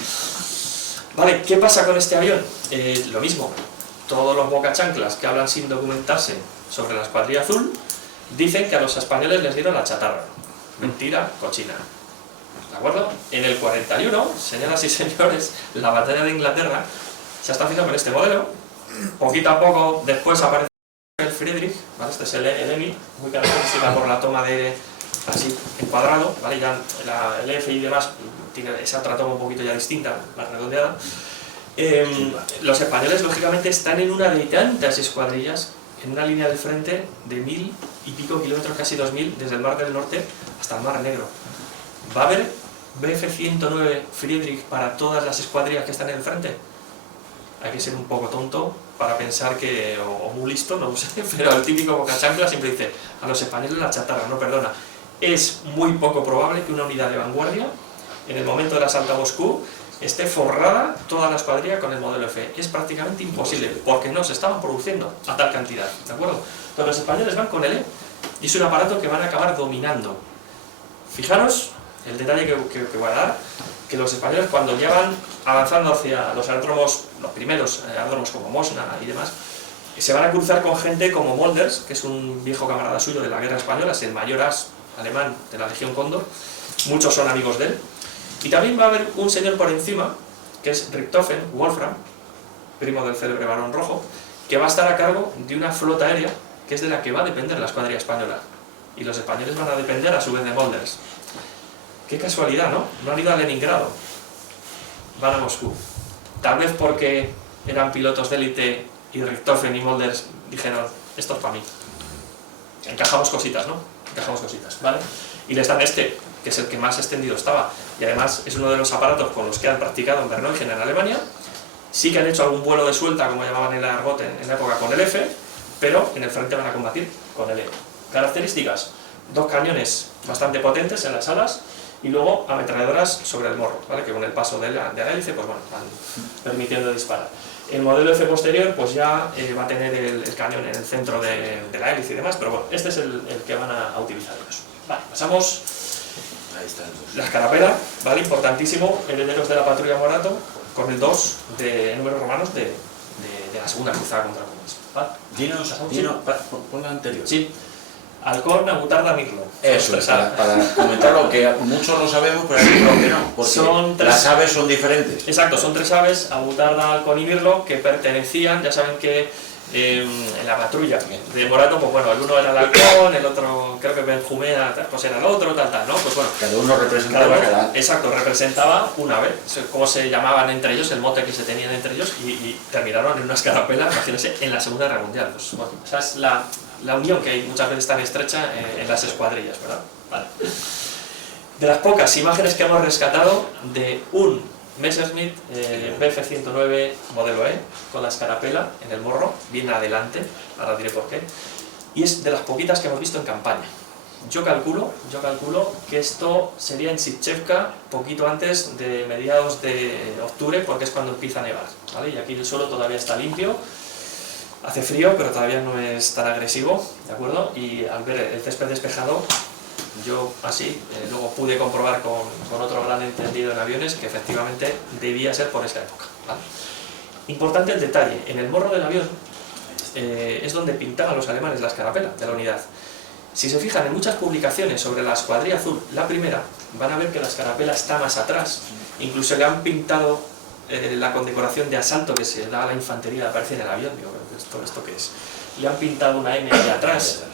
Vale, ¿qué pasa con este avión? Lo mismo, todos los bocachanclas que hablan sin documentarse sobre la Escuadrilla Azul dicen que a los españoles les dieron la chatarra. Mentira, cochina. ¿De acuerdo? En el 41, señoras y señores, la batalla de Inglaterra se está haciendo con este modelo. Poquito a poco después aparece el Friedrich, ¿vale? Este es el Emil, muy característica por la toma de así encuadrado, ¿vale? Ya el F y demás tiene esa otra toma un poquito ya distinta, más redondeada. Los españoles lógicamente están en una de tantas escuadrillas, en una línea del frente de 1000 y pico kilómetros, casi 2000, desde el Mar del Norte hasta el Mar Negro. ¿Va a haber Bf-109 Friedrich para todas las escuadrillas que están en el frente? Hay que ser un poco tonto para pensar que, o muy listo, no lo sé, pero el típico bocachancla siempre dice a los españoles la chatarra, no, perdona. Es muy poco probable que una unidad de vanguardia, en el momento del asalto a Moscú, esté forrada toda la escuadrilla con el modelo F. Es prácticamente imposible, porque no se estaban produciendo a tal cantidad, ¿de acuerdo? Entonces los españoles van con el E, y es un aparato que van a acabar dominando. Fijaros el detalle que voy a dar, que los españoles cuando ya van avanzando hacia los aeródromos, los primeros aeródromos como Mosna y demás, se van a cruzar con gente como Molders, que es un viejo camarada suyo de la guerra española, es el mayor as alemán de la Legión Cóndor, muchos son amigos de él, y también va a haber un señor por encima, que es Richthofen, Wolfram, primo del célebre Barón Rojo, que va a estar a cargo de una flota aérea, que es de la que va a depender la escuadrilla española, y los españoles van a depender a su vez de Molders. Qué casualidad, ¿no? No han ido a Leningrado, van a Moscú. Tal vez porque eran pilotos de élite y Richthofen y Molders dijeron, esto es para mí. Encajamos cositas, ¿no? Encajamos cositas, ¿vale? Y les dan este, que es el que más extendido estaba. Y además es uno de los aparatos con los que han practicado en Berneugen, en Alemania. Sí que han hecho algún vuelo de suelta, como llamaban en el argot en la época, con el F, pero en el frente van a combatir con el E. Características, 2 cañones bastante potentes en las alas, y luego ametralladoras sobre el morro, ¿vale? Que con el paso de la hélice pues bueno, van permitiendo disparar. El modelo F posterior pues ya va a tener el cañón en el centro de la hélice y demás, pero bueno, este es el que van a utilizar ellos. Vale, pasamos. Ahí está el 2. La escarapela, ¿vale? Importantísimo, herederos de la patrulla Morato, con el 2 de números romanos de la segunda cruzada contra el comunismo, ¿vale? Dinos, pon la anterior. Sí. halcón, abutarda, mirlo. Eso, Tres para comentar lo que muchos lo sabemos, pero hay otros que no, porque Son tres- las aves son diferentes. Exacto, son 3 aves, abutarda, halcón y mirlo, que pertenecían, ya saben que en la patrulla de Morato, pues bueno, el uno era el halcón, el otro, creo que Benjumea, pues era el otro, tal, ¿no? Pues bueno, Cada uno representa exacto, representaba un ave, como se llamaban entre ellos, el mote que se tenían entre ellos, y terminaron en una escarapela, imagínense, en la Segunda Guerra Mundial. Pues bueno, esa es la unión que hay muchas veces tan estrecha en las escuadrillas, ¿verdad? Vale. De las pocas imágenes que hemos rescatado de un Messerschmitt Bf-109 modelo E, con la escarapela en el morro, bien adelante, ahora diré por qué, y es de las poquitas que hemos visto en campaña. Yo calculo que esto sería en Sitchevka, poquito antes de mediados de octubre, porque es cuando empieza a nevar, ¿vale? Y aquí el suelo todavía está limpio, hace frío, pero todavía no es tan agresivo, ¿de acuerdo? Y al ver el césped despejado, yo así, luego pude comprobar con otro gran entendido en aviones que efectivamente debía ser por esa época, ¿vale? Importante el detalle, en el morro del avión es donde pintaban los alemanes la escarapela de la unidad. Si se fijan en muchas publicaciones sobre la escuadrilla azul, la primera, van a ver que la escarapela está más atrás, incluso le han pintado la condecoración de asalto que se da a la infantería, aparece en el avión, digo, ¿esto qué es? Le han pintado una M de atrás.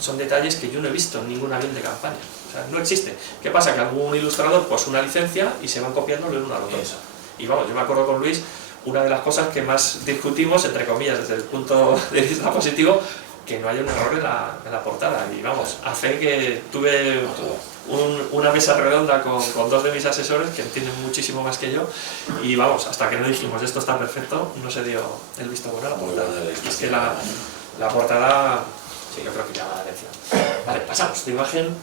Son detalles que yo no he visto en ningún avión de campaña. O sea, no existe. ¿Qué pasa? Que algún ilustrador pues una licencia y se van copiando el uno al otro. Y vamos, yo me acuerdo con Luis, una de las cosas que más discutimos, entre comillas, desde el punto de vista positivo, que no haya un error en la portada. Y vamos, a fe que tuve una mesa redonda con 2 de mis asesores, que entienden muchísimo más que yo, y vamos, hasta que no dijimos esto está perfecto, no se dio el visto bueno a la portada. Es que la portada... Sí, yo creo que llama la atención. Vale, pasamos de imagen,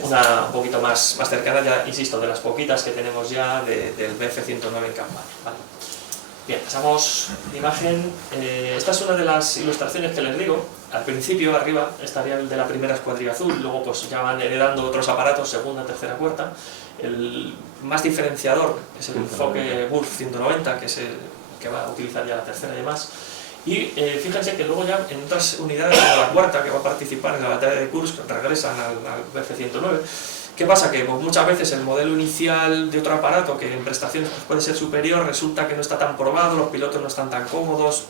una un poquito más cercana, ya insisto, de las poquitas que tenemos ya del Bf-109 en campaña. Vale. Bien, pasamos de imagen. Esta es una de las ilustraciones que les digo. Al principio, arriba, estaría el de la primera escuadrilla azul, luego pues ya van heredando otros aparatos, segunda, tercera, cuarta. El más diferenciador es el enfoque Wolf 190, que es el que va a utilizar ya la tercera y demás. Y fíjense que luego ya en otras unidades, como la cuarta, que va a participar en la batalla de Kursk, regresan al Bf-109. ¿Qué pasa? Que pues, muchas veces el modelo inicial de otro aparato, que en prestaciones pues, puede ser superior, resulta que no está tan probado, los pilotos no están tan cómodos,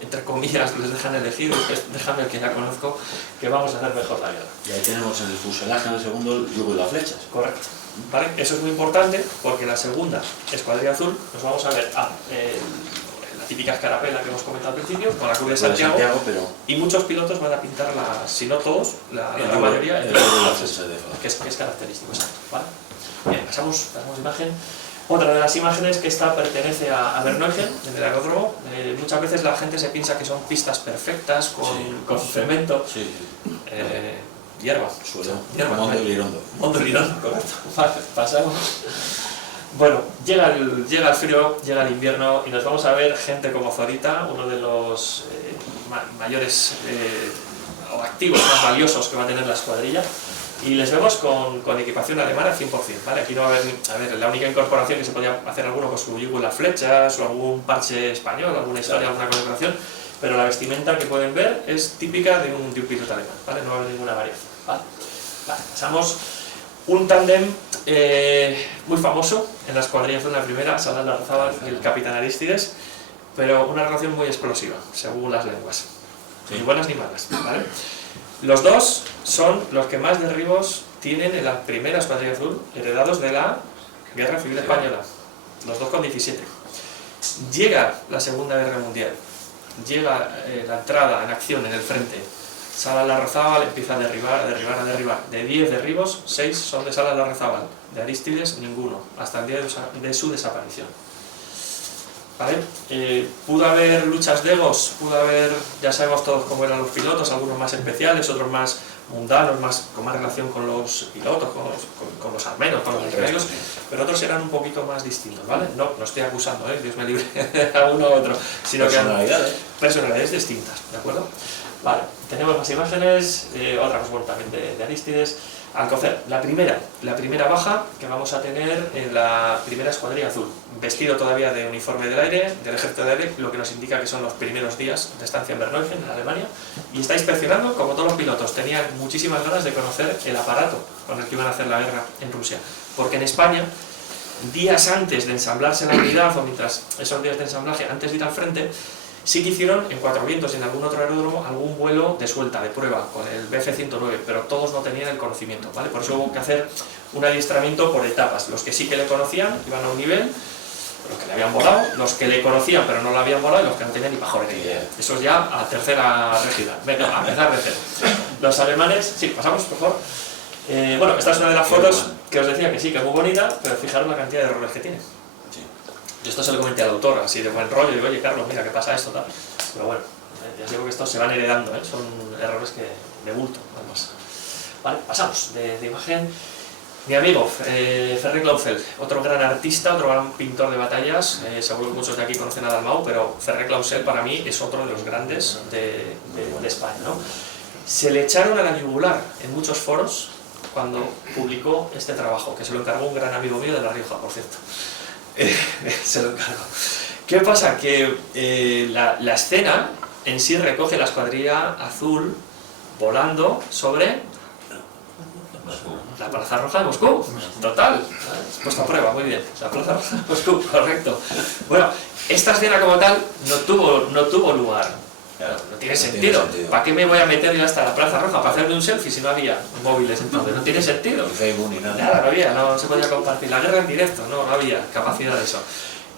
entre comillas, les dejan elegir, déjame el que ya conozco, que vamos a hacer mejor la guerra. Y ahí tenemos en el fuselaje, en el segundo, el yugo de las flechas. Correcto. ¿Vale? Eso es muy importante porque en la segunda escuadrilla azul nos vamos a ver la típica escarapela que hemos comentado al principio, con la cruz de Santiago, pero... y muchos pilotos van a pintar, si no todos, la mayoría, que es característico, exacto, ¿vale? Bien, pasamos imagen. Otra de las imágenes que esta pertenece a Berneuchen, en el aeródromo. Muchas veces la gente se piensa que son pistas perfectas, con cemento, hierba, Mondo y Lirondo. Mondo y Lirondo, correcto. Vale, pasamos. Bueno, llega el frío, llega el invierno y nos vamos a ver gente como Zorita, uno de los mayores o activos más valiosos que va a tener la escuadrilla, y les vemos con equipación alemana 100%, ¿vale? Aquí no va a haber, la única incorporación que se podía hacer alguno con su yugo y las flechas, o algún parche español, alguna historia, alguna condecoración, pero la vestimenta que pueden ver es típica de un piloto alemán, ¿vale? No va a haber ninguna variación, ¿vale? Vale, pasamos. Un tándem muy famoso en la escuadrilla azul, la primera, Salas Larrazábal y el capitán Arístides, pero una relación muy explosiva, según las lenguas, ni buenas ni malas, ¿vale? Los dos son los que más derribos tienen en la primera escuadrilla azul, heredados de la Guerra Civil Española, los dos con 17. Llega la Segunda Guerra Mundial, llega la entrada en acción en el frente. Salas Larrazábal empieza a derribar. De 10 derribos, 6 son de Salas Larrazábal. De Arístides, ninguno, hasta el día de su desaparición. ¿Vale? Pudo haber luchas de egos, ya sabemos todos cómo eran los pilotos, algunos más especiales, otros más mundanos, con más relación con los pilotos, con los armenos, con los israelíes, pero otros eran un poquito más distintos, ¿vale? No estoy acusando, Dios me libre a uno u otro, sino que personalidades distintas, ¿de acuerdo? Vale, tenemos más imágenes, otra pues bueno, también de Arístides. Alcocer, la primera baja que vamos a tener en la primera escuadrilla azul, vestido todavía de uniforme del aire, del ejército del aire, lo que nos indica que son los primeros días de estancia en Berneufen, en Alemania, y está inspeccionando, como todos los pilotos, tenían muchísimas ganas de conocer el aparato con el que iban a hacer la guerra en Rusia, porque en España, días antes de ensamblarse la unidad, o mientras esos días de ensamblaje, antes de ir al frente, sí que hicieron en Cuatro Vientos y en algún otro aeródromo algún vuelo de suelta, de prueba, con el BF-109, pero todos no tenían el conocimiento, ¿vale? Por eso hubo que hacer un adiestramiento por etapas. Los que sí que le conocían iban a un nivel, los que le habían volado, los que le conocían pero no lo habían volado y los que no tenían ni pajolera idea. Eso es ya a tercera regida. Venga, a empezar de cero. Los alemanes, sí, pasamos, por favor. Bueno, esta es una de las fotos que os decía que sí, que es muy bonita, pero fijaros la cantidad de errores que tiene. Yo esto se lo comenté al autor, así de buen rollo, y digo, oye Carlos, mira, ¿qué pasa esto? Tal. Pero bueno, ya os digo que estos se van heredando, son errores de bulto, además. Vale, pasamos de imagen. Mi amigo, Ferre Clausel, otro gran artista, otro gran pintor de batallas, seguro que muchos de aquí conocen a Dalmau, pero Ferre Clausel para mí es otro de los grandes de España, ¿no? Se le echaron a la yugular en muchos foros cuando publicó este trabajo, que se lo encargó un gran amigo mío de La Rioja, por cierto. Se lo encargo. ¿Qué pasa? Que la escena en sí recoge la escuadrilla azul volando sobre la Plaza Roja de Moscú. Total, puesto a prueba, muy bien. La Plaza Roja de Moscú, correcto. Bueno, esta escena como tal no tuvo lugar. No tiene sentido. ¿Para qué me voy a meter yo hasta la Plaza Roja para hacerme un selfie si no había móviles entonces? No tiene sentido. Ni Facebook ni nada. Nada, no había, no se podía compartir. La guerra en directo, no había capacidad de eso.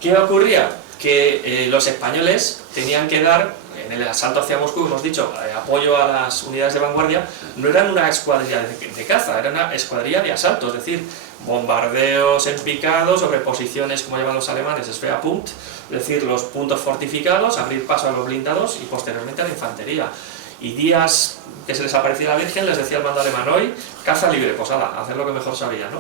¿Qué ocurría? Que los españoles tenían que dar, en el asalto hacia Moscú, hemos dicho, apoyo a las unidades de vanguardia, no eran una escuadrilla de caza, era una escuadrilla de asalto, es decir, bombardeos en picado sobre posiciones, como llaman los alemanes, Schwerpunkt, es decir, los puntos fortificados, abrir paso a los blindados y posteriormente a la infantería. Y días que se les aparecía la Virgen, les decía el mando alemán, hoy, caza libre, pues ala, hacer lo que mejor sabía, ¿no?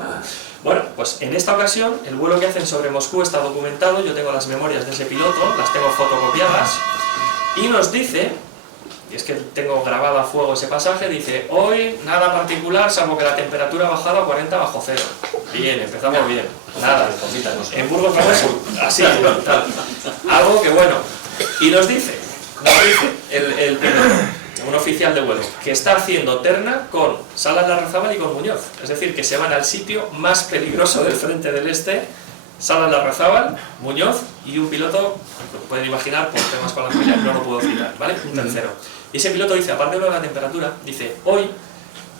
Bueno, pues en esta ocasión, el vuelo que hacen sobre Moscú está documentado, yo tengo las memorias de ese piloto, las tengo fotocopiadas, y nos dice, y es que tengo grabado a fuego ese pasaje, dice, hoy nada particular, salvo que la temperatura ha bajado a 40 bajo cero. Bien, empezamos bien, nada. En Burgos vamos así, tal. Algo que bueno. Y nos dice el piloto, un oficial de vuelo, que está haciendo terna con Salas Larrazábal y con Muñoz. Es decir, que se van al sitio más peligroso del frente del este, Salas Larrazábal, Muñoz y un piloto, pueden imaginar, por temas con la familia, no lo puedo citar, ¿vale? Un tercero. Y ese piloto dice, aparte de la temperatura, dice, hoy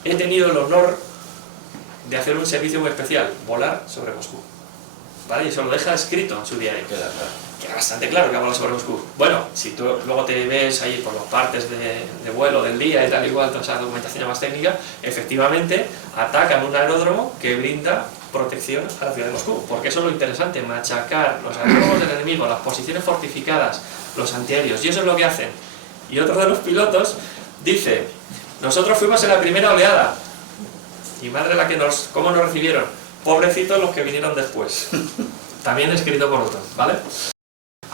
he tenido el honor de hacer un servicio muy especial, volar sobre Moscú. ¿Vale? Y eso lo deja escrito en su diario. Queda bastante claro que ha volado sobre Moscú. Bueno, si tú luego te ves ahí por los partes de vuelo del día y tal igual, toda esa documentación más técnica, efectivamente atacan un aeródromo que brinda protección a la ciudad de Moscú, porque eso es lo interesante, machacar los aeródromos del enemigo, las posiciones fortificadas, los antiaéreos, y eso es lo que hacen. Y otro de los pilotos dice, nosotros fuimos en la primera oleada, y madre la que cómo nos recibieron, pobrecitos los que vinieron después. También escrito por otro, ¿vale?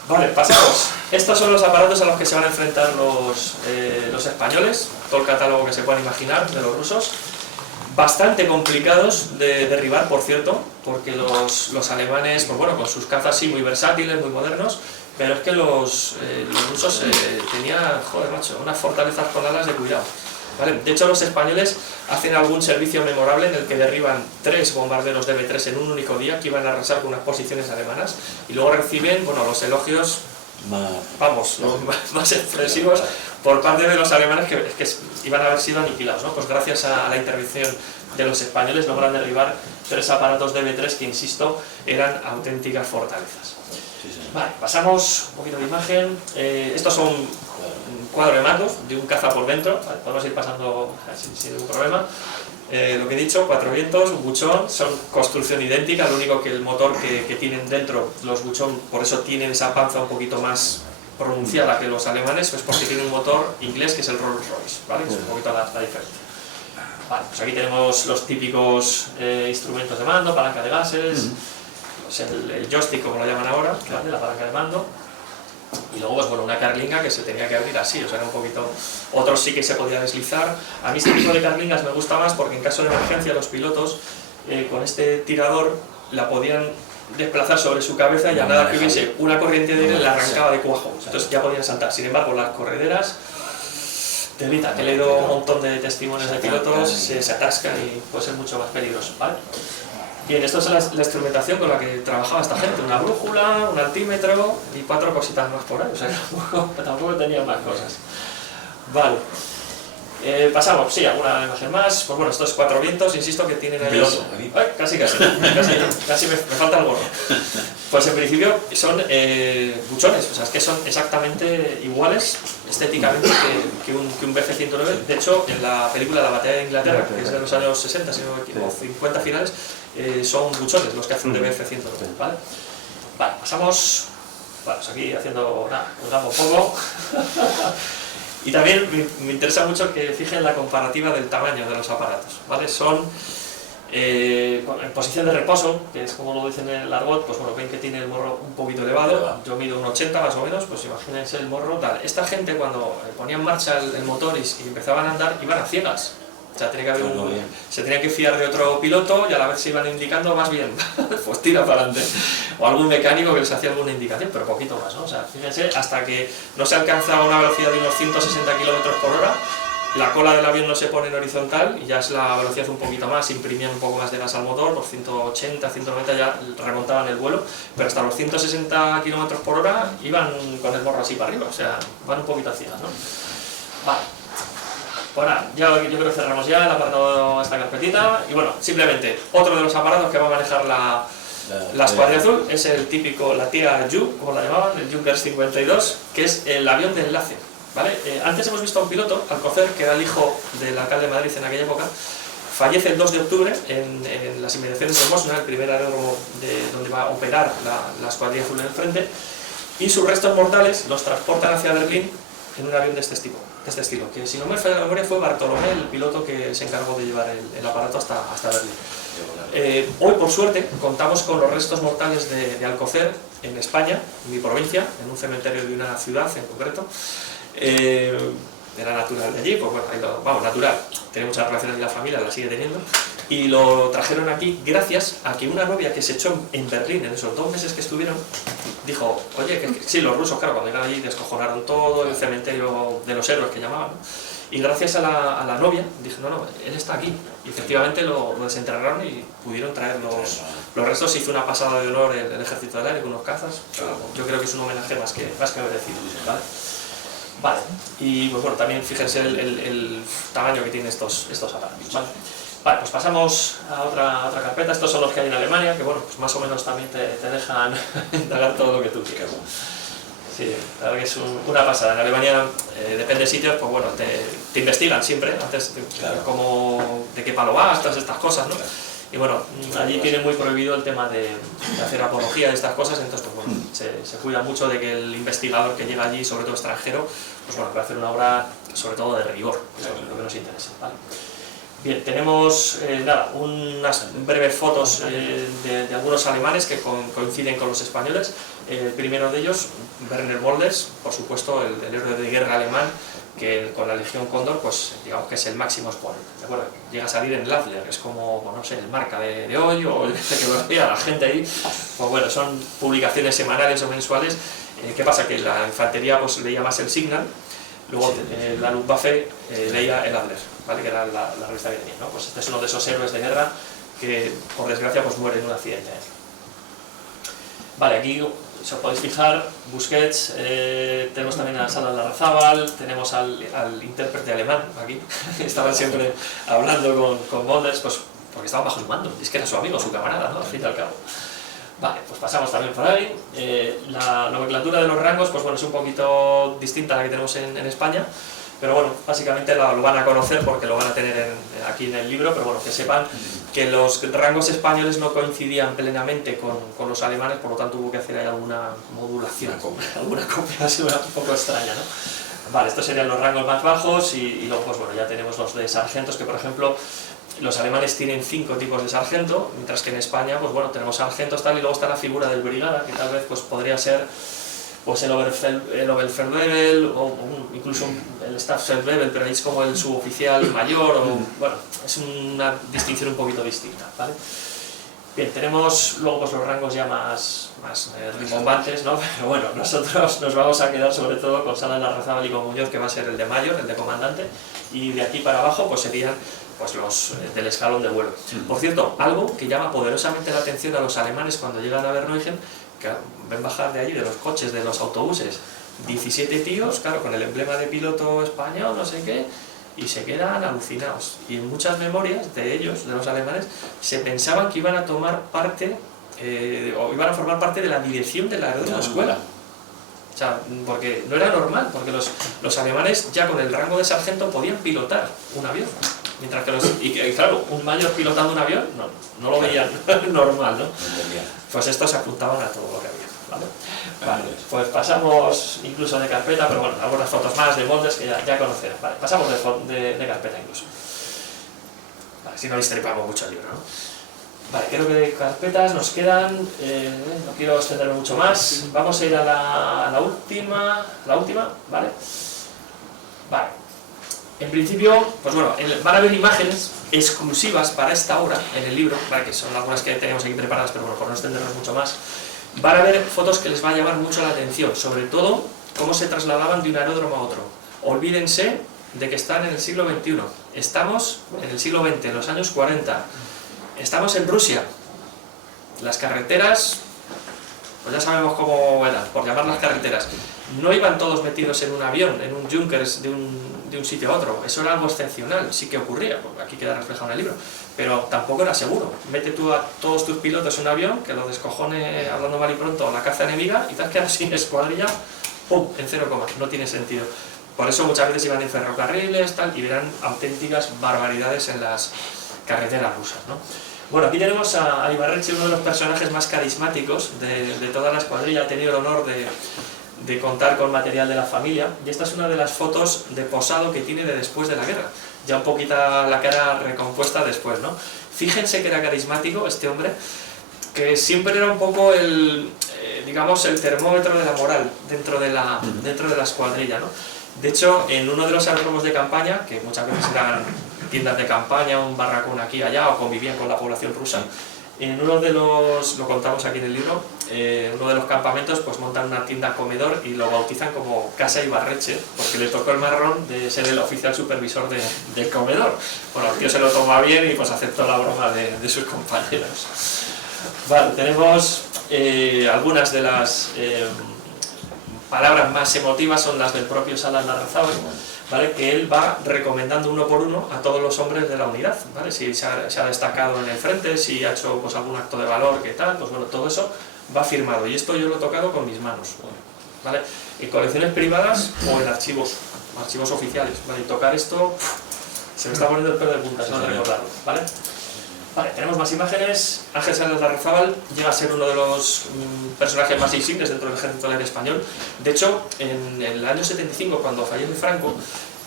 Vale, pasamos. Estos son los aparatos a los que se van a enfrentar los españoles, todo el catálogo que se puedan imaginar de los rusos. Bastante complicados de derribar, por cierto, porque los alemanes, pues bueno, con sus cazas sí muy versátiles, muy modernos, pero es que los rusos tenían, joder macho, unas fortalezas con alas de cuidado. ¿Vale? De hecho, los españoles hacen algún servicio memorable en el que derriban 3 bombarderos de B-3 en un único día, que iban a arrasar con unas posiciones alemanas, y luego reciben, bueno, los elogios, vamos, los más expresivos por parte de los alemanes, que iban a haber sido aniquilados, ¿no? Pues gracias a la intervención de los españoles logran derribar 3 aparatos de B-3 que, insisto, eran auténticas fortalezas. Vale, pasamos un poquito de imagen. Estos son un cuadro de mandos de un caza por dentro, vale, podemos ir pasando sin ningún problema. Lo que he dicho, 4 vientos, un buchón, son construcción idéntica, lo único que el motor que tienen dentro, los buchón, por eso tienen esa panza un poquito más pronunciada que los alemanes, pues porque tienen un motor inglés que es el Rolls Royce, ¿vale? Es un poquito la diferencia. Vale, pues aquí tenemos los típicos instrumentos de mando, palanca de gases, pues el joystick como lo llaman ahora, ¿vale? La palanca de mando. Y luego, pues bueno, una carlinga que se tenía que abrir así, o sea, era un poquito... Otros sí que se podía deslizar. A mí este tipo de carlingas me gusta más porque en caso de emergencia los pilotos con este tirador la podían desplazar sobre su cabeza y a nada que hubiese una corriente de aire la arrancaba de cuajo. Entonces ya podían saltar. Sin embargo, las correderas, telita, que he leído un montón de testimonios de pilotos, se atascan y puede ser mucho más peligroso, ¿vale? Bien, esto es la instrumentación con la que trabajaba esta gente, una brújula, un altímetro y 4 cositas más por ahí, o sea, tampoco tenía más cosas. Vale, pasamos, sí, alguna imagen más, pues bueno, estos 4 vientos, insisto que tienen ahí... Piloto, Ay, casi me falta el gorro. Pues en principio son buchones, o sea, es que son exactamente iguales estéticamente que un Bf-109. De hecho, en la película La batalla de Inglaterra, que es de los años 60, si no me equivoco, 50 finales, son buchones los que hacen de Bf-109, ¿vale? Vale, pasamos... Bueno, pues aquí haciendo... nada, colgamos un poco. Y también me interesa mucho que fijen la comparativa del tamaño de los aparatos, ¿vale? Son... en posición de reposo, que es como lo dicen en el argot, pues bueno, ven que tiene el morro un poquito elevado, yo mido un 80 más o menos, pues imagínense el morro tal. Esta gente cuando ponía en marcha el motor y empezaban a andar, iban a ciegas. O sea, tenía que haber se tenían que fiar de otro piloto y a la vez se iban indicando más bien, pues tira para adelante. O algún mecánico que les hacía alguna indicación, pero poquito más, ¿no? O sea, fíjense, hasta que no se alcanza una velocidad de unos 160 km/h, la cola del avión no se pone en horizontal y ya es la velocidad un poquito más, imprimían un poco más de gas al motor, los 180, 190 ya remontaban el vuelo, pero hasta los 160 km/h iban con el morro así para arriba, o sea, van un poquito hacia, ¿no? Vale. Bueno, ya, yo creo que cerramos ya el apartado, esta carpetita, y bueno, simplemente otro de los aparatos que va a manejar la escuadrilla azul es el típico, la tía Yu, como la llamaban, el Junkers 52, que es el avión de enlace, ¿vale? Antes hemos visto a un piloto, Alcocer, que era el hijo del alcalde de Madrid en aquella época, fallece el 2 de octubre en las inmediaciones de Mosna, el primer aeródromo donde va a operar la escuadrilla azul en el frente, y sus restos mortales los transportan hacia Berlín en un avión de este estilo, que si no me falla la memoria fue Bartolomé el piloto que se encargó de llevar el aparato hasta Berlín. Hoy, por suerte, contamos con los restos mortales de Alcocer en España, en mi provincia, en un cementerio de una ciudad en concreto. Era natural de allí, pues bueno, vamos, natural, tiene muchas relaciones y la familia la sigue teniendo, y lo trajeron aquí gracias a que una novia que se echó en Berlín en esos 2 meses que estuvieron, dijo, oye, que sí, los rusos, claro, cuando llegaron allí descojonaron todo el cementerio de los héroes que llamaban, ¿no? Y gracias a la novia, dije, no, él está aquí, y efectivamente lo desenterraron y pudieron traer los restos. Se hizo una pasada de honor el ejército del aire con unos cazas, yo creo que es un homenaje más que merecido, ¿vale? Vale, y pues bueno, también fíjense el tamaño que tienen estos aparatos, ¿vale? Vale, pues pasamos a otra carpeta. Estos son los que hay en Alemania, que bueno, pues más o menos también te dejan indagar todo lo que tú quieras. Sí, la verdad que es una pasada. En Alemania, depende de sitios, pues bueno, te investigan siempre, antes de qué palo vas, todas estas cosas, ¿no? Y bueno, allí tiene muy prohibido el tema de hacer apología de estas cosas, entonces pues bueno, se cuida mucho de que el investigador que llega allí, sobre todo extranjero, pues bueno, puede hacer una obra sobre todo de rigor, eso es lo que nos interesa, ¿vale? Bien, tenemos unas breves fotos de algunos alemanes que coinciden con los españoles. El primero de ellos, Werner Wolters, por supuesto, el héroe de guerra alemán, que con la Legión Cóndor, pues digamos que es el máximo exponente, ¿de acuerdo? Llega a salir en el Adler, es como, pues, no sé, el Marca de hoy, o el que lo veía la gente ahí, pues bueno, son publicaciones semanales o mensuales. ¿Qué pasa? Que la infantería pues leía más el Signal, luego la Luftwaffe leía el Adler, ¿vale? Que era la revista que tenía, ¿no? Pues este es uno de esos héroes de guerra que, por desgracia, pues muere en un accidente. Vale, aquí, si os podéis fijar, Busquets, tenemos también a Sala Larrazábal, tenemos al intérprete alemán aquí, estaban siempre hablando con Wolters, pues porque estaban bajo el mando, es que era su amigo, su camarada, ¿no? Al fin y al cabo. Vale, pues pasamos también por ahí. La nomenclatura de los rangos, pues bueno, es un poquito distinta a la que tenemos en España, pero bueno, básicamente lo van a conocer porque lo van a tener aquí en el libro, pero bueno, que sepan que los rangos españoles no coincidían plenamente con los alemanes, por lo tanto hubo que hacer ahí alguna modulación, alguna combinación un poco extraña, ¿no? Vale, estos serían los rangos más bajos y luego pues bueno, ya tenemos los de sargentos, que por ejemplo los alemanes tienen 5 tipos de sargento, mientras que en España pues bueno, tenemos sargentos tal, y luego está la figura del brigada, que tal vez pues podría ser pues el Oberfeldwebel o incluso el Stabsfeldwebel, pero es como el suboficial mayor, o bueno, es una distinción un poquito distinta, ¿vale? Bien, tenemos luego pues los rangos ya más rimbombantes, ¿no? Pero bueno, nosotros nos vamos a quedar sobre todo con Sala Larrazábal y con Muñoz, que va a ser el de mayor, el de comandante, y de aquí para abajo pues serían pues los del escalón de vuelo. Por cierto, algo que llama poderosamente la atención a los alemanes cuando llegan a Berneuchen, que ven bajar de allí, de los coches, de los autobuses, 17 tíos, claro, con el emblema de piloto español, no sé qué, y se quedan alucinados. Y en muchas memorias de ellos, de los alemanes, se pensaban que iban a tomar parte, o iban a formar parte de la dirección de la aeródromo escuela. O sea, porque no era normal, porque los alemanes ya con el rango de sargento podían pilotar un avión. Mientras que claro, un mayor pilotando un avión no lo veían normal, ¿no? Pues estos se apuntaban a todo lo que había, ¿vale? Vale, pues pasamos incluso de carpeta, pero bueno, algunas fotos más de moldes que ya conocerán. Vale, pasamos de carpeta incluso. Vale, si no distripamos mucho el libro, ¿no? Vale, creo que de carpetas nos quedan, no quiero extenderme mucho más, vamos a ir a la última, ¿vale? Vale. En principio, pues bueno, van a haber imágenes exclusivas para esta obra en el libro, ¿vale? Que son algunas que tenemos aquí preparadas, pero bueno, por no extendernos mucho más. Van a haber fotos que les va a llamar mucho la atención, sobre todo cómo se trasladaban de un aeródromo a otro. Olvídense de que están en el siglo XXI, estamos en el siglo XX, en los años 40, estamos en Rusia. Las carreteras, pues ya sabemos cómo eran, por llamarlas carreteras. No iban todos metidos en un avión, en un Junkers de un sitio a otro. Eso era algo excepcional, sí que ocurría, porque aquí queda reflejado en el libro, pero tampoco era seguro. Mete tú a todos tus pilotos en un avión, que los descojone, hablando mal y pronto, la caza enemiga, y te has quedado sin escuadrilla, ¡pum!, en 0, no tiene sentido. Por eso muchas veces iban en ferrocarriles, tal, y verán auténticas barbaridades en las carreteras rusas, ¿no? Bueno, aquí tenemos a Ibarretxe, uno de los personajes más carismáticos de toda la escuadrilla. Ha tenido el honor de contar con material de la familia, y esta es una de las fotos de posado que tiene de después de la guerra, ya un poquito la cara recompuesta después, ¿no? Fíjense que era carismático este hombre, que siempre era un poco digamos, el termómetro de la moral dentro de la escuadrilla, ¿no? De hecho, en uno de los aeródromos de campaña, que muchas veces eran tiendas de campaña, un barracón aquí y allá, o convivían con la población rusa, en uno de los, lo contamos aquí en el libro, uno de los campamentos pues montan una tienda comedor y lo bautizan como Casa Ibarretxe, porque le tocó el marrón de ser el oficial supervisor del comedor. Bueno, el tío se lo toma bien y pues aceptó la broma de sus compañeros. Vale, tenemos algunas de las palabras más emotivas, son las del propio Sala Larrazábal, ¿vale? Que él va recomendando uno por uno a todos los hombres de la unidad, ¿vale? Si se ha destacado en el frente, si ha hecho pues, algún acto de valor, qué tal, pues bueno, todo eso va firmado, y esto yo lo he tocado con mis manos, ¿vale? En colecciones privadas o en archivos oficiales, ¿vale? Y tocar esto, se me está poniendo el pelo de punta, no recordarlo, ¿vale? Vale, tenemos más imágenes. Ángel Sáenz Larrazábal llega a ser uno de los personajes más insignes dentro del ejército aéreo español. De hecho, en el año 75, cuando fallece Franco,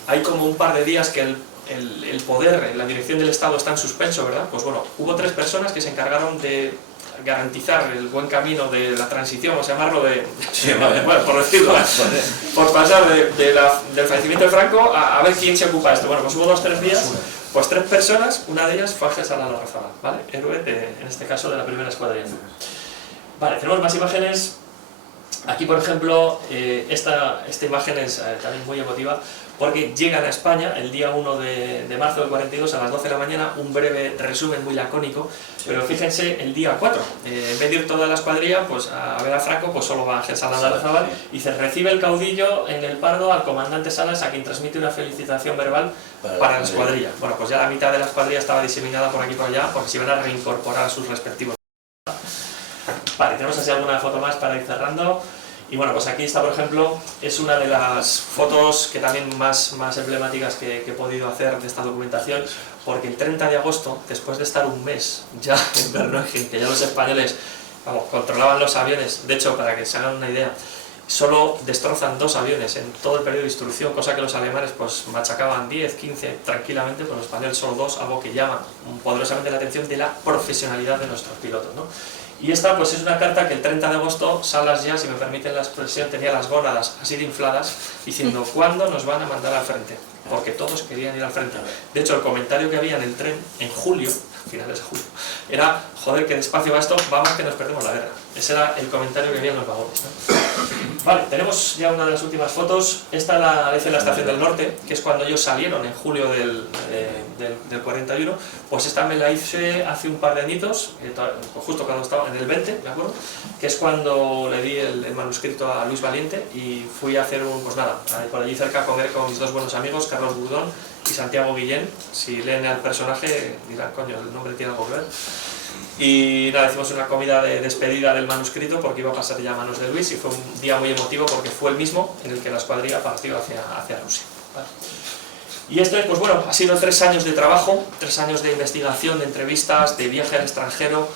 hay como un par de días que el poder en la dirección del Estado está en suspenso, ¿verdad? Pues bueno, hubo 3 personas que se encargaron de garantizar el buen camino de la transición, vamos a llamarlo, bueno, por decirlo, por pasar del fallecimiento de Franco a ver quién se ocupa de esto. Bueno, pues hubo 2 o 3 días. Pues 3 personas, una de ellas fue Ángel Sáenz Larrazábal, ¿vale? Héroe, en este caso, de la primera escuadrilla. Vale, tenemos más imágenes. Aquí, por ejemplo, esta imagen es también muy emotiva, porque llegan a España el día 1 de marzo del 42 a las 12 de la mañana, un breve resumen muy lacónico, pero fíjense el día 4, en vez de ir toda la escuadrilla pues, a ver a Franco, pues solo va Ángel Sáenz Larrazábal, y se recibe el caudillo en el Pardo al comandante Salas, a quien transmite una felicitación verbal para la escuadrilla. Bueno, pues ya la mitad de la escuadrilla estaba diseminada por aquí y por allá, porque se iban a reincorporar a sus respectivos. Vale, tenemos así alguna foto más para ir cerrando. Y bueno, pues aquí está, por ejemplo, es una de las fotos que también más emblemáticas que he podido hacer de esta documentación, porque el 30 de agosto, después de estar un mes ya en Berneuchen, que ya los españoles, vamos, controlaban los aviones, de hecho, para que se hagan una idea, solo destrozan 2 aviones en todo el periodo de instrucción, cosa que los alemanes pues machacaban 10, 15 tranquilamente, pero los españoles solo 2, algo que llama poderosamente la atención de la profesionalidad de nuestros pilotos, ¿no? Y esta pues es una carta que el 30 de agosto Salas ya, si me permiten la expresión, tenía las gónadas así de infladas, diciendo ¿cuándo nos van a mandar al frente? Porque todos querían ir al frente. De hecho, el comentario que había en el tren en julio, finales de julio, era joder, que despacio va esto, vamos que nos perdemos la guerra. Ese era el comentario que había en los vagones, ¿no? Vale, tenemos ya una de las últimas fotos. Esta la hice en la Estación del Norte, que es cuando ellos salieron en julio del 41. Pues esta me la hice hace un par de añitos, justo cuando estaba en el 20, ¿me acuerdo? Que es cuando le di el manuscrito a Luis Valiente y fui a hacer pues nada, por allí cerca a comer con mis dos buenos amigos, Carlos Burdón y Santiago Guillén. Si leen al personaje dirán, coño, el nombre tiene algo que ver. Y nada, hicimos una comida de despedida del manuscrito porque iba a pasar ya a manos de Luis y fue un día muy emotivo porque fue el mismo en el que la escuadrilla partió hacia Rusia. ¿Vale? Y esto, pues bueno, ha sido 3 años de trabajo, 3 años de investigación, de entrevistas, de viaje al extranjero,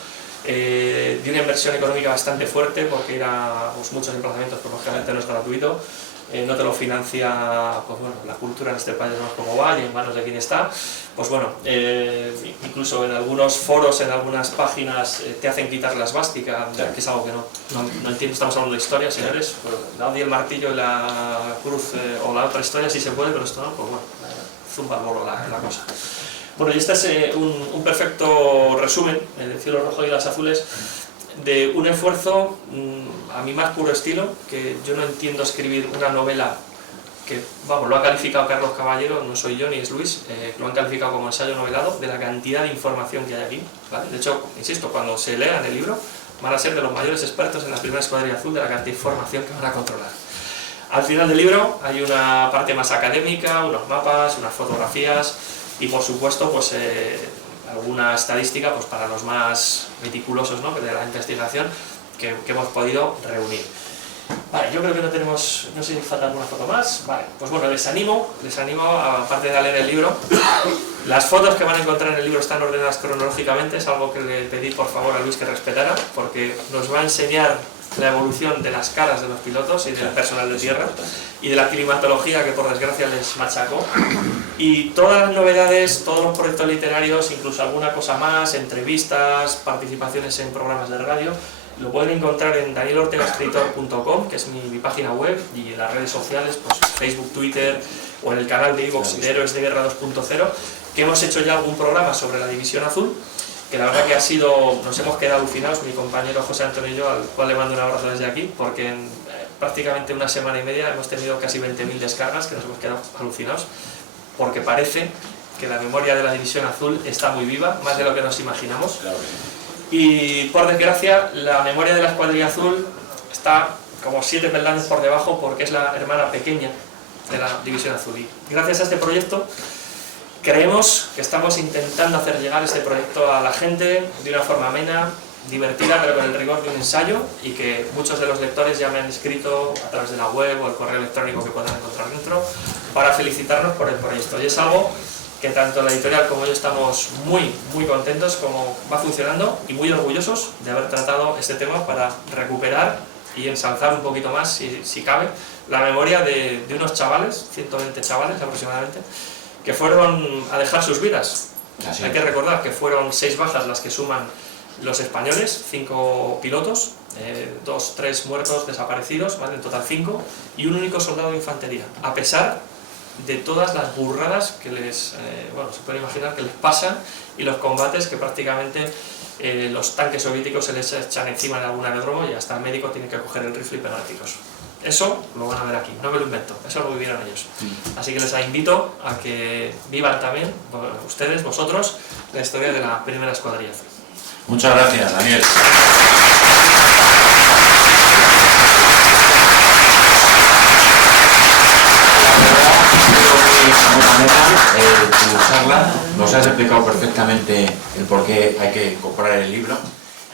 de una inversión económica bastante fuerte porque ir a pues, muchos emplazamientos, pues lógicamente no es gratuito. No te lo financia pues bueno, la cultura en este país, no es como va y en manos de quien está. Pues bueno, incluso en algunos foros, en algunas páginas te hacen quitar la esvástica, que es algo que no entiendo, estamos hablando de historia, señores. Pero la Audi, el martillo y la cruz, o la otra historia sí se puede, pero esto no, pues bueno, zumba al bolo la cosa. Bueno, y este es un perfecto resumen, el cielo rojo y las azules, de un esfuerzo a mi más puro estilo, que yo no entiendo escribir una novela que, vamos, lo ha calificado Carlos Caballero, no soy yo ni es Luis, lo han calificado como ensayo novelado, de la cantidad de información que hay aquí, ¿vale? De hecho, insisto, cuando se lean el libro van a ser de los mayores expertos en la primera escuadrilla azul de la cantidad de información que van a controlar. Al final del libro hay una parte más académica, unos mapas, unas fotografías y por supuesto pues alguna estadística pues, para los más meticulosos, ¿no? De la investigación que hemos podido reunir. Vale, yo creo que no tenemos, no sé si falta alguna foto más. Vale, pues bueno, les animo, aparte de leer el libro, las fotos que van a encontrar en el libro están ordenadas cronológicamente, es algo que le pedí por favor a Luis que respetara, porque nos va a enseñar la evolución de las caras de los pilotos y del personal de tierra y de la climatología que por desgracia les machacó, y todas las novedades, todos los proyectos literarios, incluso alguna cosa más, entrevistas, participaciones en programas de radio, lo pueden encontrar en danielortegaescritor.com, que es mi página web, y en las redes sociales, pues Facebook, Twitter o en el canal de iVoox de Héroes de Guerra 2.0, que hemos hecho ya algún programa sobre la División Azul, que la verdad que nos hemos quedado alucinados, mi compañero José Antonio y yo, al cual le mando un abrazo desde aquí, porque en prácticamente una semana y media hemos tenido casi 20.000 descargas, que nos hemos quedado alucinados, porque parece que la memoria de la División Azul está muy viva, más de lo que nos imaginamos. Y por desgracia, la memoria de la Escuadrilla Azul está como 7 peldaños por debajo porque es la hermana pequeña de la División Azul. Y gracias a este proyecto, creemos que estamos intentando hacer llegar este proyecto a la gente de una forma amena, divertida, pero con el rigor de un ensayo, y que muchos de los lectores ya me han escrito a través de la web o el correo electrónico que puedan encontrar dentro para felicitarnos por el proyecto. Y es algo que tanto la editorial como yo estamos muy contentos como va funcionando y muy orgullosos de haber tratado este tema para recuperar y ensalzar un poquito más, si cabe, la memoria de unos chavales, 120 chavales aproximadamente, que fueron a dejar sus vidas. Hay que recordar que fueron 6 bajas las que suman los españoles, 5 pilotos, 2, 3 muertos, desaparecidos, ¿vale? En total 5, y un único soldado de infantería, a pesar de todas las burradas que les, bueno, se puede imaginar que les pasan, y los combates que prácticamente los tanques soviéticos se les echan encima en algún aeródromo y hasta el médico tiene que coger el rifle y pegar tiros. Eso lo van a ver aquí, no me lo invento, eso lo vivieron ellos. Así que les invito a que vivan también, ustedes, vosotros, la historia de la primera escuadrilla azul. Muchas gracias, Daniel. Tu charla nos has explicado perfectamente el por qué hay que comprar el libro,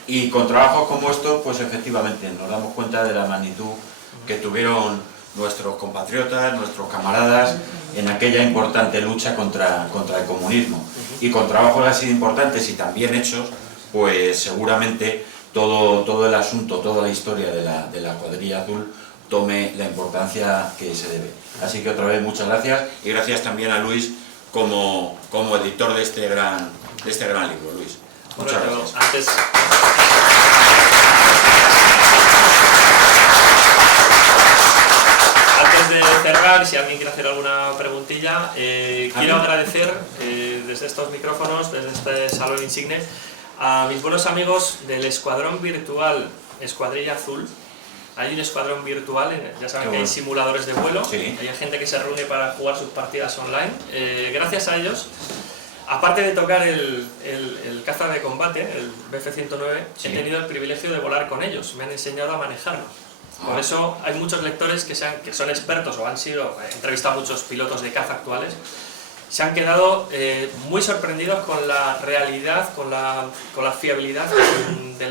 y con trabajos como estos, pues efectivamente nos damos cuenta de la magnitud que tuvieron nuestros compatriotas, nuestros camaradas en aquella importante lucha contra el comunismo, y con trabajos así importantes y tan bien hechos, pues seguramente todo el asunto, toda la historia de la Escuadrilla Azul tome la importancia que se debe. Así que otra vez muchas gracias, y gracias también a Luis como editor de este gran libro, Luis. Muchas gracias. y si alguien quiere hacer alguna preguntilla, quiero agradecer desde estos micrófonos, desde este salón insigne, a mis buenos amigos del escuadrón virtual Escuadrilla Azul. Hay un escuadrón virtual, ya saben que hay simuladores de vuelo, Sí. hay gente que se reúne para jugar sus partidas online. Gracias a ellos, aparte de tocar el caza de combate, el Bf-109, Sí. he tenido el privilegio de volar con ellos, me han enseñado a manejarlo. Por eso hay muchos lectores que son expertos o han sido, he entrevistado a muchos pilotos de caza actuales, se han quedado muy sorprendidos con la realidad, con la fiabilidad de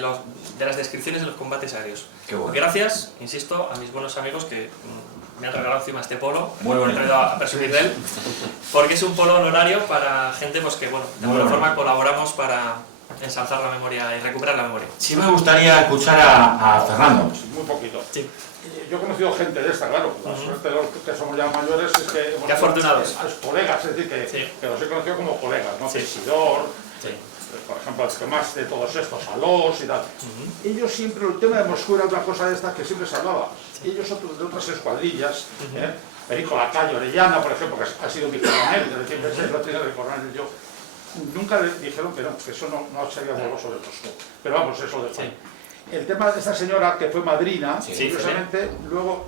las descripciones de los combates aéreos. Qué bueno. Gracias, insisto, a mis buenos amigos que me han regalado encima este polo, Muy me he bonito. traído a presumir de él, porque es un polo honorario para gente pues, que bueno, de Muy alguna bonito. forma colaboramos para ensalzar la memoria y recuperar la memoria. Sí me gustaría escuchar a Fernando. Muy poquito. Sí. Yo he conocido gente de esta, claro. La suerte de los que somos ya mayores es que hemos Qué afortunados. es colegas, es decir, Sí. que los he conocido como colegas, ¿no? Sí. Isidor, Sí. por ejemplo, el que más de todos estos, Alós y tal. Ellos siempre, el tema de Moscú era una cosa de esta que siempre se hablaba. Ellos de otras escuadrillas, Perico Lacayo, Orellana, por ejemplo, que ha sido mi coronel, es decir, ese lo tiene de coronel yo. Nunca le dijeron que no, que eso no sería vuelo sobre Moscú. Pero vamos, eso de Sí. El tema de esta señora que fue madrina, Sí. curiosamente, luego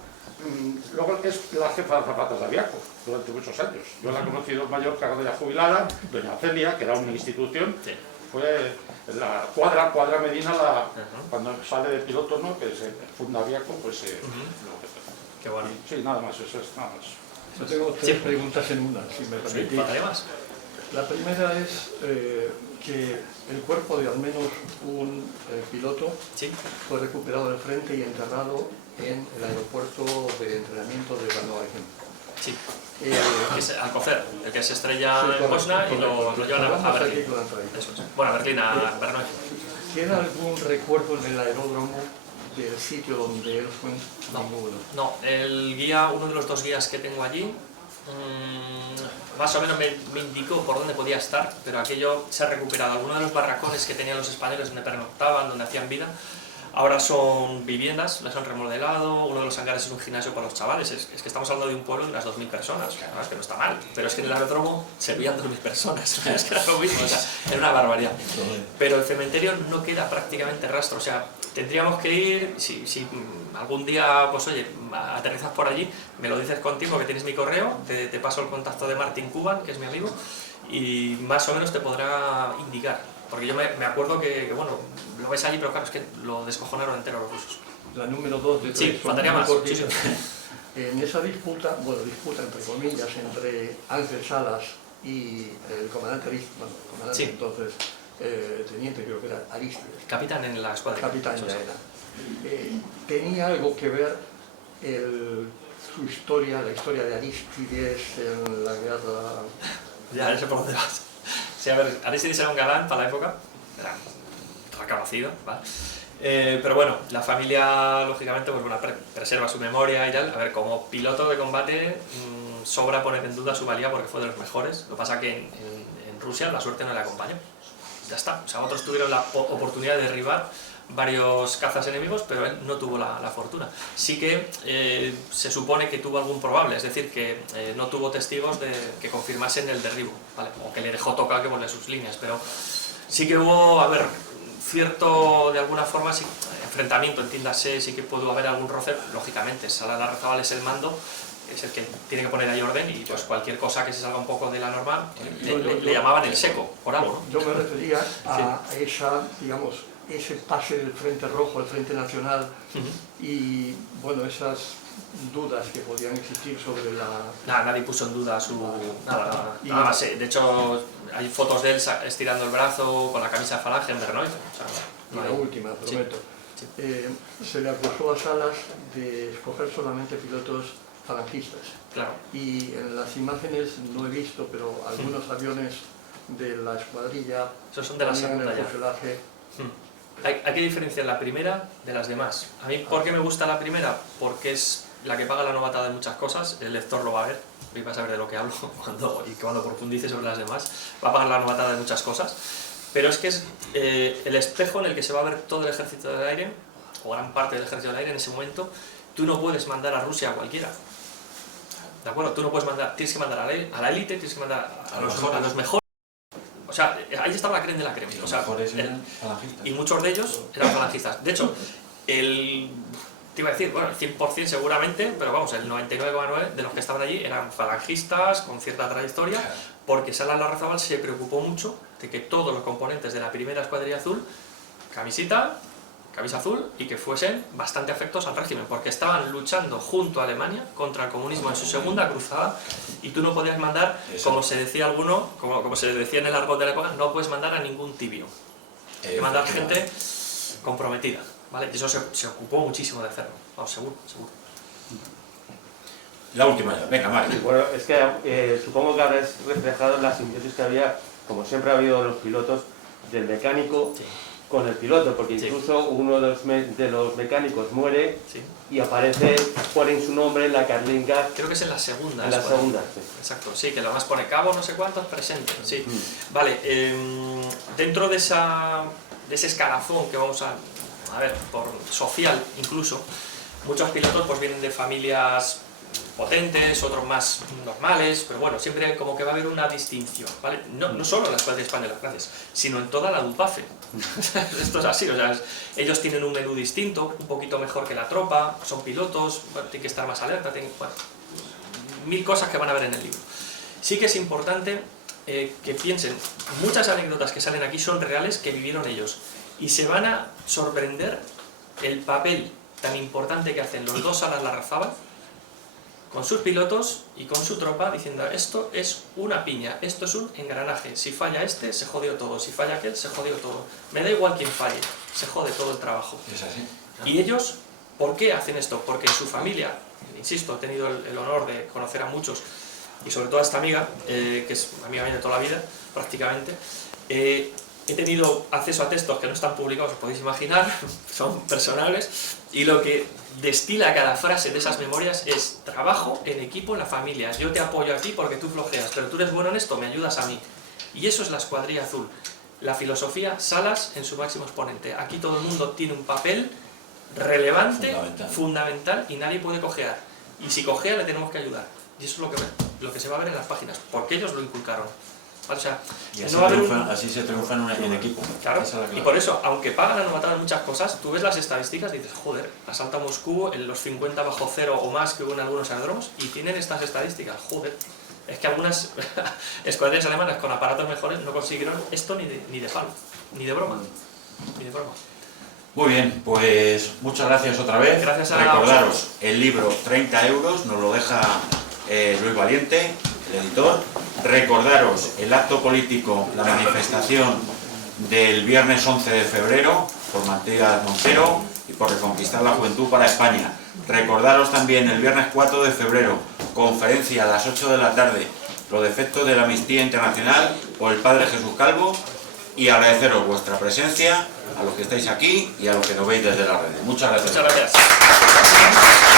es la jefa de zapatas de Aviaco durante muchos años. Yo la he conocido en Mallorca cuando ya jubilada, doña Celia, que era una institución, Sí. fue la cuadra Medina, cuando sale de piloto, ¿no? Que se funda Aviaco, pues... Qué bueno. Sí, nada más, eso es nada más. Yo tengo tres preguntas en una, si me Sí, permitís. faltaría más. La primera es que el cuerpo de al menos un piloto Sí. fue recuperado del frente y enterrado en el aeropuerto de entrenamiento de Vandaag. Sí. Que es Alcocer, el que se estrella Sí, en correcto, Bosnia y lo llevan a Vamos aquí Berlín. con la entrevista. Eso es. Bueno, a Berlín, a Berlín. ¿Tiene algún recuerdo en el aeródromo del sitio donde él fue? No. Ninguno. No, el guía, uno de los dos guías que tengo allí, más o menos me indicó por dónde podía estar, pero aquello se ha recuperado. Algunos de los barracones que tenían los españoles donde pernoctaban, donde hacían vida, ahora son viviendas, las han remodelado. Uno de los hangares es un gimnasio para los chavales. Es que estamos hablando de un pueblo de unas 2.000 personas, es que no está mal, pero es que en el aeródromo servían 2.000 personas, es que era lo mismo, o sea, era una barbaridad. Pero el cementerio no queda prácticamente rastro, o sea, tendríamos que ir, si algún día, pues oye, aterrizas por allí, me lo dices contigo, que tienes mi correo, te paso el contacto de Martin Cuban, que es mi amigo, y más o menos te podrá indicar. Porque yo me acuerdo que, bueno, lo ves allí, pero claro, es que lo descojonaron entero los rusos. La número 2 de Sí, tres son faltaría muy más. cortitas. Sí, sí. En esa disputa, bueno, disputa entre comillas, entre Ángel Salas y el comandante Aristides, bueno, comandante Sí. entonces, teniente creo que era Aristides, Capitán en la escuadra. capitán Eso ya es. era. ¿Tenía algo que ver su historia, la historia de Aristides en la guerra? Ya sé por dónde vas. Sí, a ver, Aristides era un galán para la época, era reconocido, ¿vale? Pero bueno, la familia, lógicamente, pues, bueno, preserva su memoria y tal. A ver, como piloto de combate, sobra poner en duda su valía porque fue de los mejores. Lo que pasa que en Rusia la suerte no le acompañó. Ya está. O sea, otros tuvieron la oportunidad de derribar varios cazas enemigos, pero él no tuvo la fortuna. Sí que se supone que tuvo algún probable, es decir, que no tuvo testigos que confirmasen el derribo, ¿vale? O que le dejó tocar que volver sus líneas, pero sí que hubo, a ver, cierto, de alguna forma, sí, enfrentamiento, entiéndase, sí que pudo haber algún roce, lógicamente, Salas Larrazábal es el mando, es el que tiene que poner ahí orden y pues cualquier cosa que se salga un poco de la norma, le llamaban el seco, por algo, ¿no? Yo me refería a esa, digamos, ese pase del Frente Rojo al Frente Nacional y, bueno, esas dudas que podían existir sobre la... Nada, nadie puso en duda su... Nada más, de hecho, hay fotos de él estirando el brazo con la camisa de Falange en Bernoy. O sea, Y no la hay- última, Sí. prometo. Se le acusó a Salas de escoger solamente pilotos falangistas. Claro. Y en las imágenes no he visto, pero algunos aviones de la escuadrilla Esos son de la tenían segunda el ya. fuselaje. Hay que diferenciar la primera de las demás. A mí, ¿por qué me gusta la primera? Porque es la que paga la novatada de muchas cosas, el lector lo va a ver, y va a saber de lo que hablo cuando profundice sobre las demás, va a pagar la novatada de muchas cosas, pero es que es el espejo en el que se va a ver todo el ejército del aire, o gran parte del ejército del aire en ese momento. Tú no puedes mandar a Rusia a cualquiera. ¿de acuerdo? Tú no puedes mandar, tienes que mandar a la élite, tienes que mandar a los mejores. O sea, ahí estaba la crema de la crema. O sea, mejores eran falangistas. y muchos de ellos eran falangistas. De hecho, te iba a decir, bueno, el 100% seguramente, pero vamos, el 99,9% de los que estaban allí eran falangistas con cierta trayectoria, porque Salas Larrazábal se preocupó mucho de que todos los componentes de la primera escuadrilla azul, camisa azul, y que fuesen bastante afectos al régimen, porque estaban luchando junto a Alemania contra el comunismo en su segunda cruzada, y tú no podías mandar, como se decía alguno, como se decía en el argot de la época, no puedes mandar a ningún tibio. Hay que mandar gente comprometida, ¿vale? Y eso se ocupó muchísimo de hacerlo, vamos, seguro. La última ya, venga, Mario. Bueno, es que supongo que habrás reflejado la simbiosis que había, como siempre ha habido los pilotos, del mecánico con el piloto, porque incluso uno de los mecánicos muere y aparece, ponen su nombre en la carlinga. Creo que es en la segunda. En la segunda, sí. Exacto, sí, que además pone cabo no sé cuántos presentes, sí. Vale, dentro de ese escalafón que vamos a ver, por social incluso, muchos pilotos pues vienen de familias potentes, otros más normales, pero bueno, siempre como que va a haber una distinción, ¿vale? No solo en la escuadrilla española, gracias, sino en toda la DUPAFE. Esto es así, o sea, ellos tienen un menú distinto, un poquito mejor que la tropa, son pilotos, bueno, tienen que estar más alerta, bueno, 1000 cosas que van a ver en el libro. Sí que es importante que piensen, muchas anécdotas que salen aquí son reales que vivieron ellos, y se van a sorprender el papel tan importante que hacen los dos Salas Larrazábal con sus pilotos y con su tropa, diciendo esto es una piña, esto es un engranaje, si falla este se jodió todo, si falla aquel se jodió todo, me da igual quién falle, se jode todo el trabajo. Es así. Y ellos, ¿por qué hacen esto? Porque en su familia, insisto, he tenido el honor de conocer a muchos, y sobre todo a esta amiga, que es amiga mía de toda la vida, prácticamente, he tenido acceso a textos que no están publicados, os podéis imaginar, son personales, y lo que destila cada frase de esas memorias es trabajo en equipo en la familia, yo te apoyo a ti porque tú flojeas, pero tú eres bueno en esto, me ayudas a mí. Y eso es la escuadrilla azul, la filosofía Salas en su máximo exponente. Aquí todo el mundo tiene un papel relevante, fundamental, y nadie puede cojear. Y si cojea le tenemos que ayudar. Y eso es lo que se va a ver en las páginas, porque ellos lo inculcaron. O sea, y así, no va a haber así se triunfa en equipo. Claro, y por eso, aunque pagan a no matar en muchas cosas, tú ves las estadísticas y dices, joder, asalta a Moscú en los 50 bajo cero o más que hubo en algunos aeródromos, y tienen estas estadísticas, joder. Es que algunas escuadrillas alemanas con aparatos mejores no consiguieron esto ni de palo, ni de broma. Muy bien, pues muchas gracias otra vez. Gracias a Recordaros, el libro 30 euros, nos lo deja Luis Valiente, el editor. Recordaros el acto político, la manifestación del viernes 11 de febrero por Matías Montero y por reconquistar la juventud para España. Recordaros también el viernes 4 de febrero, conferencia a las 8 de la tarde, los defectos de la amnistía internacional por el Padre Jesús Calvo, y agradeceros vuestra presencia a los que estáis aquí y a los que nos veis desde las redes. Muchas gracias. Muchas gracias.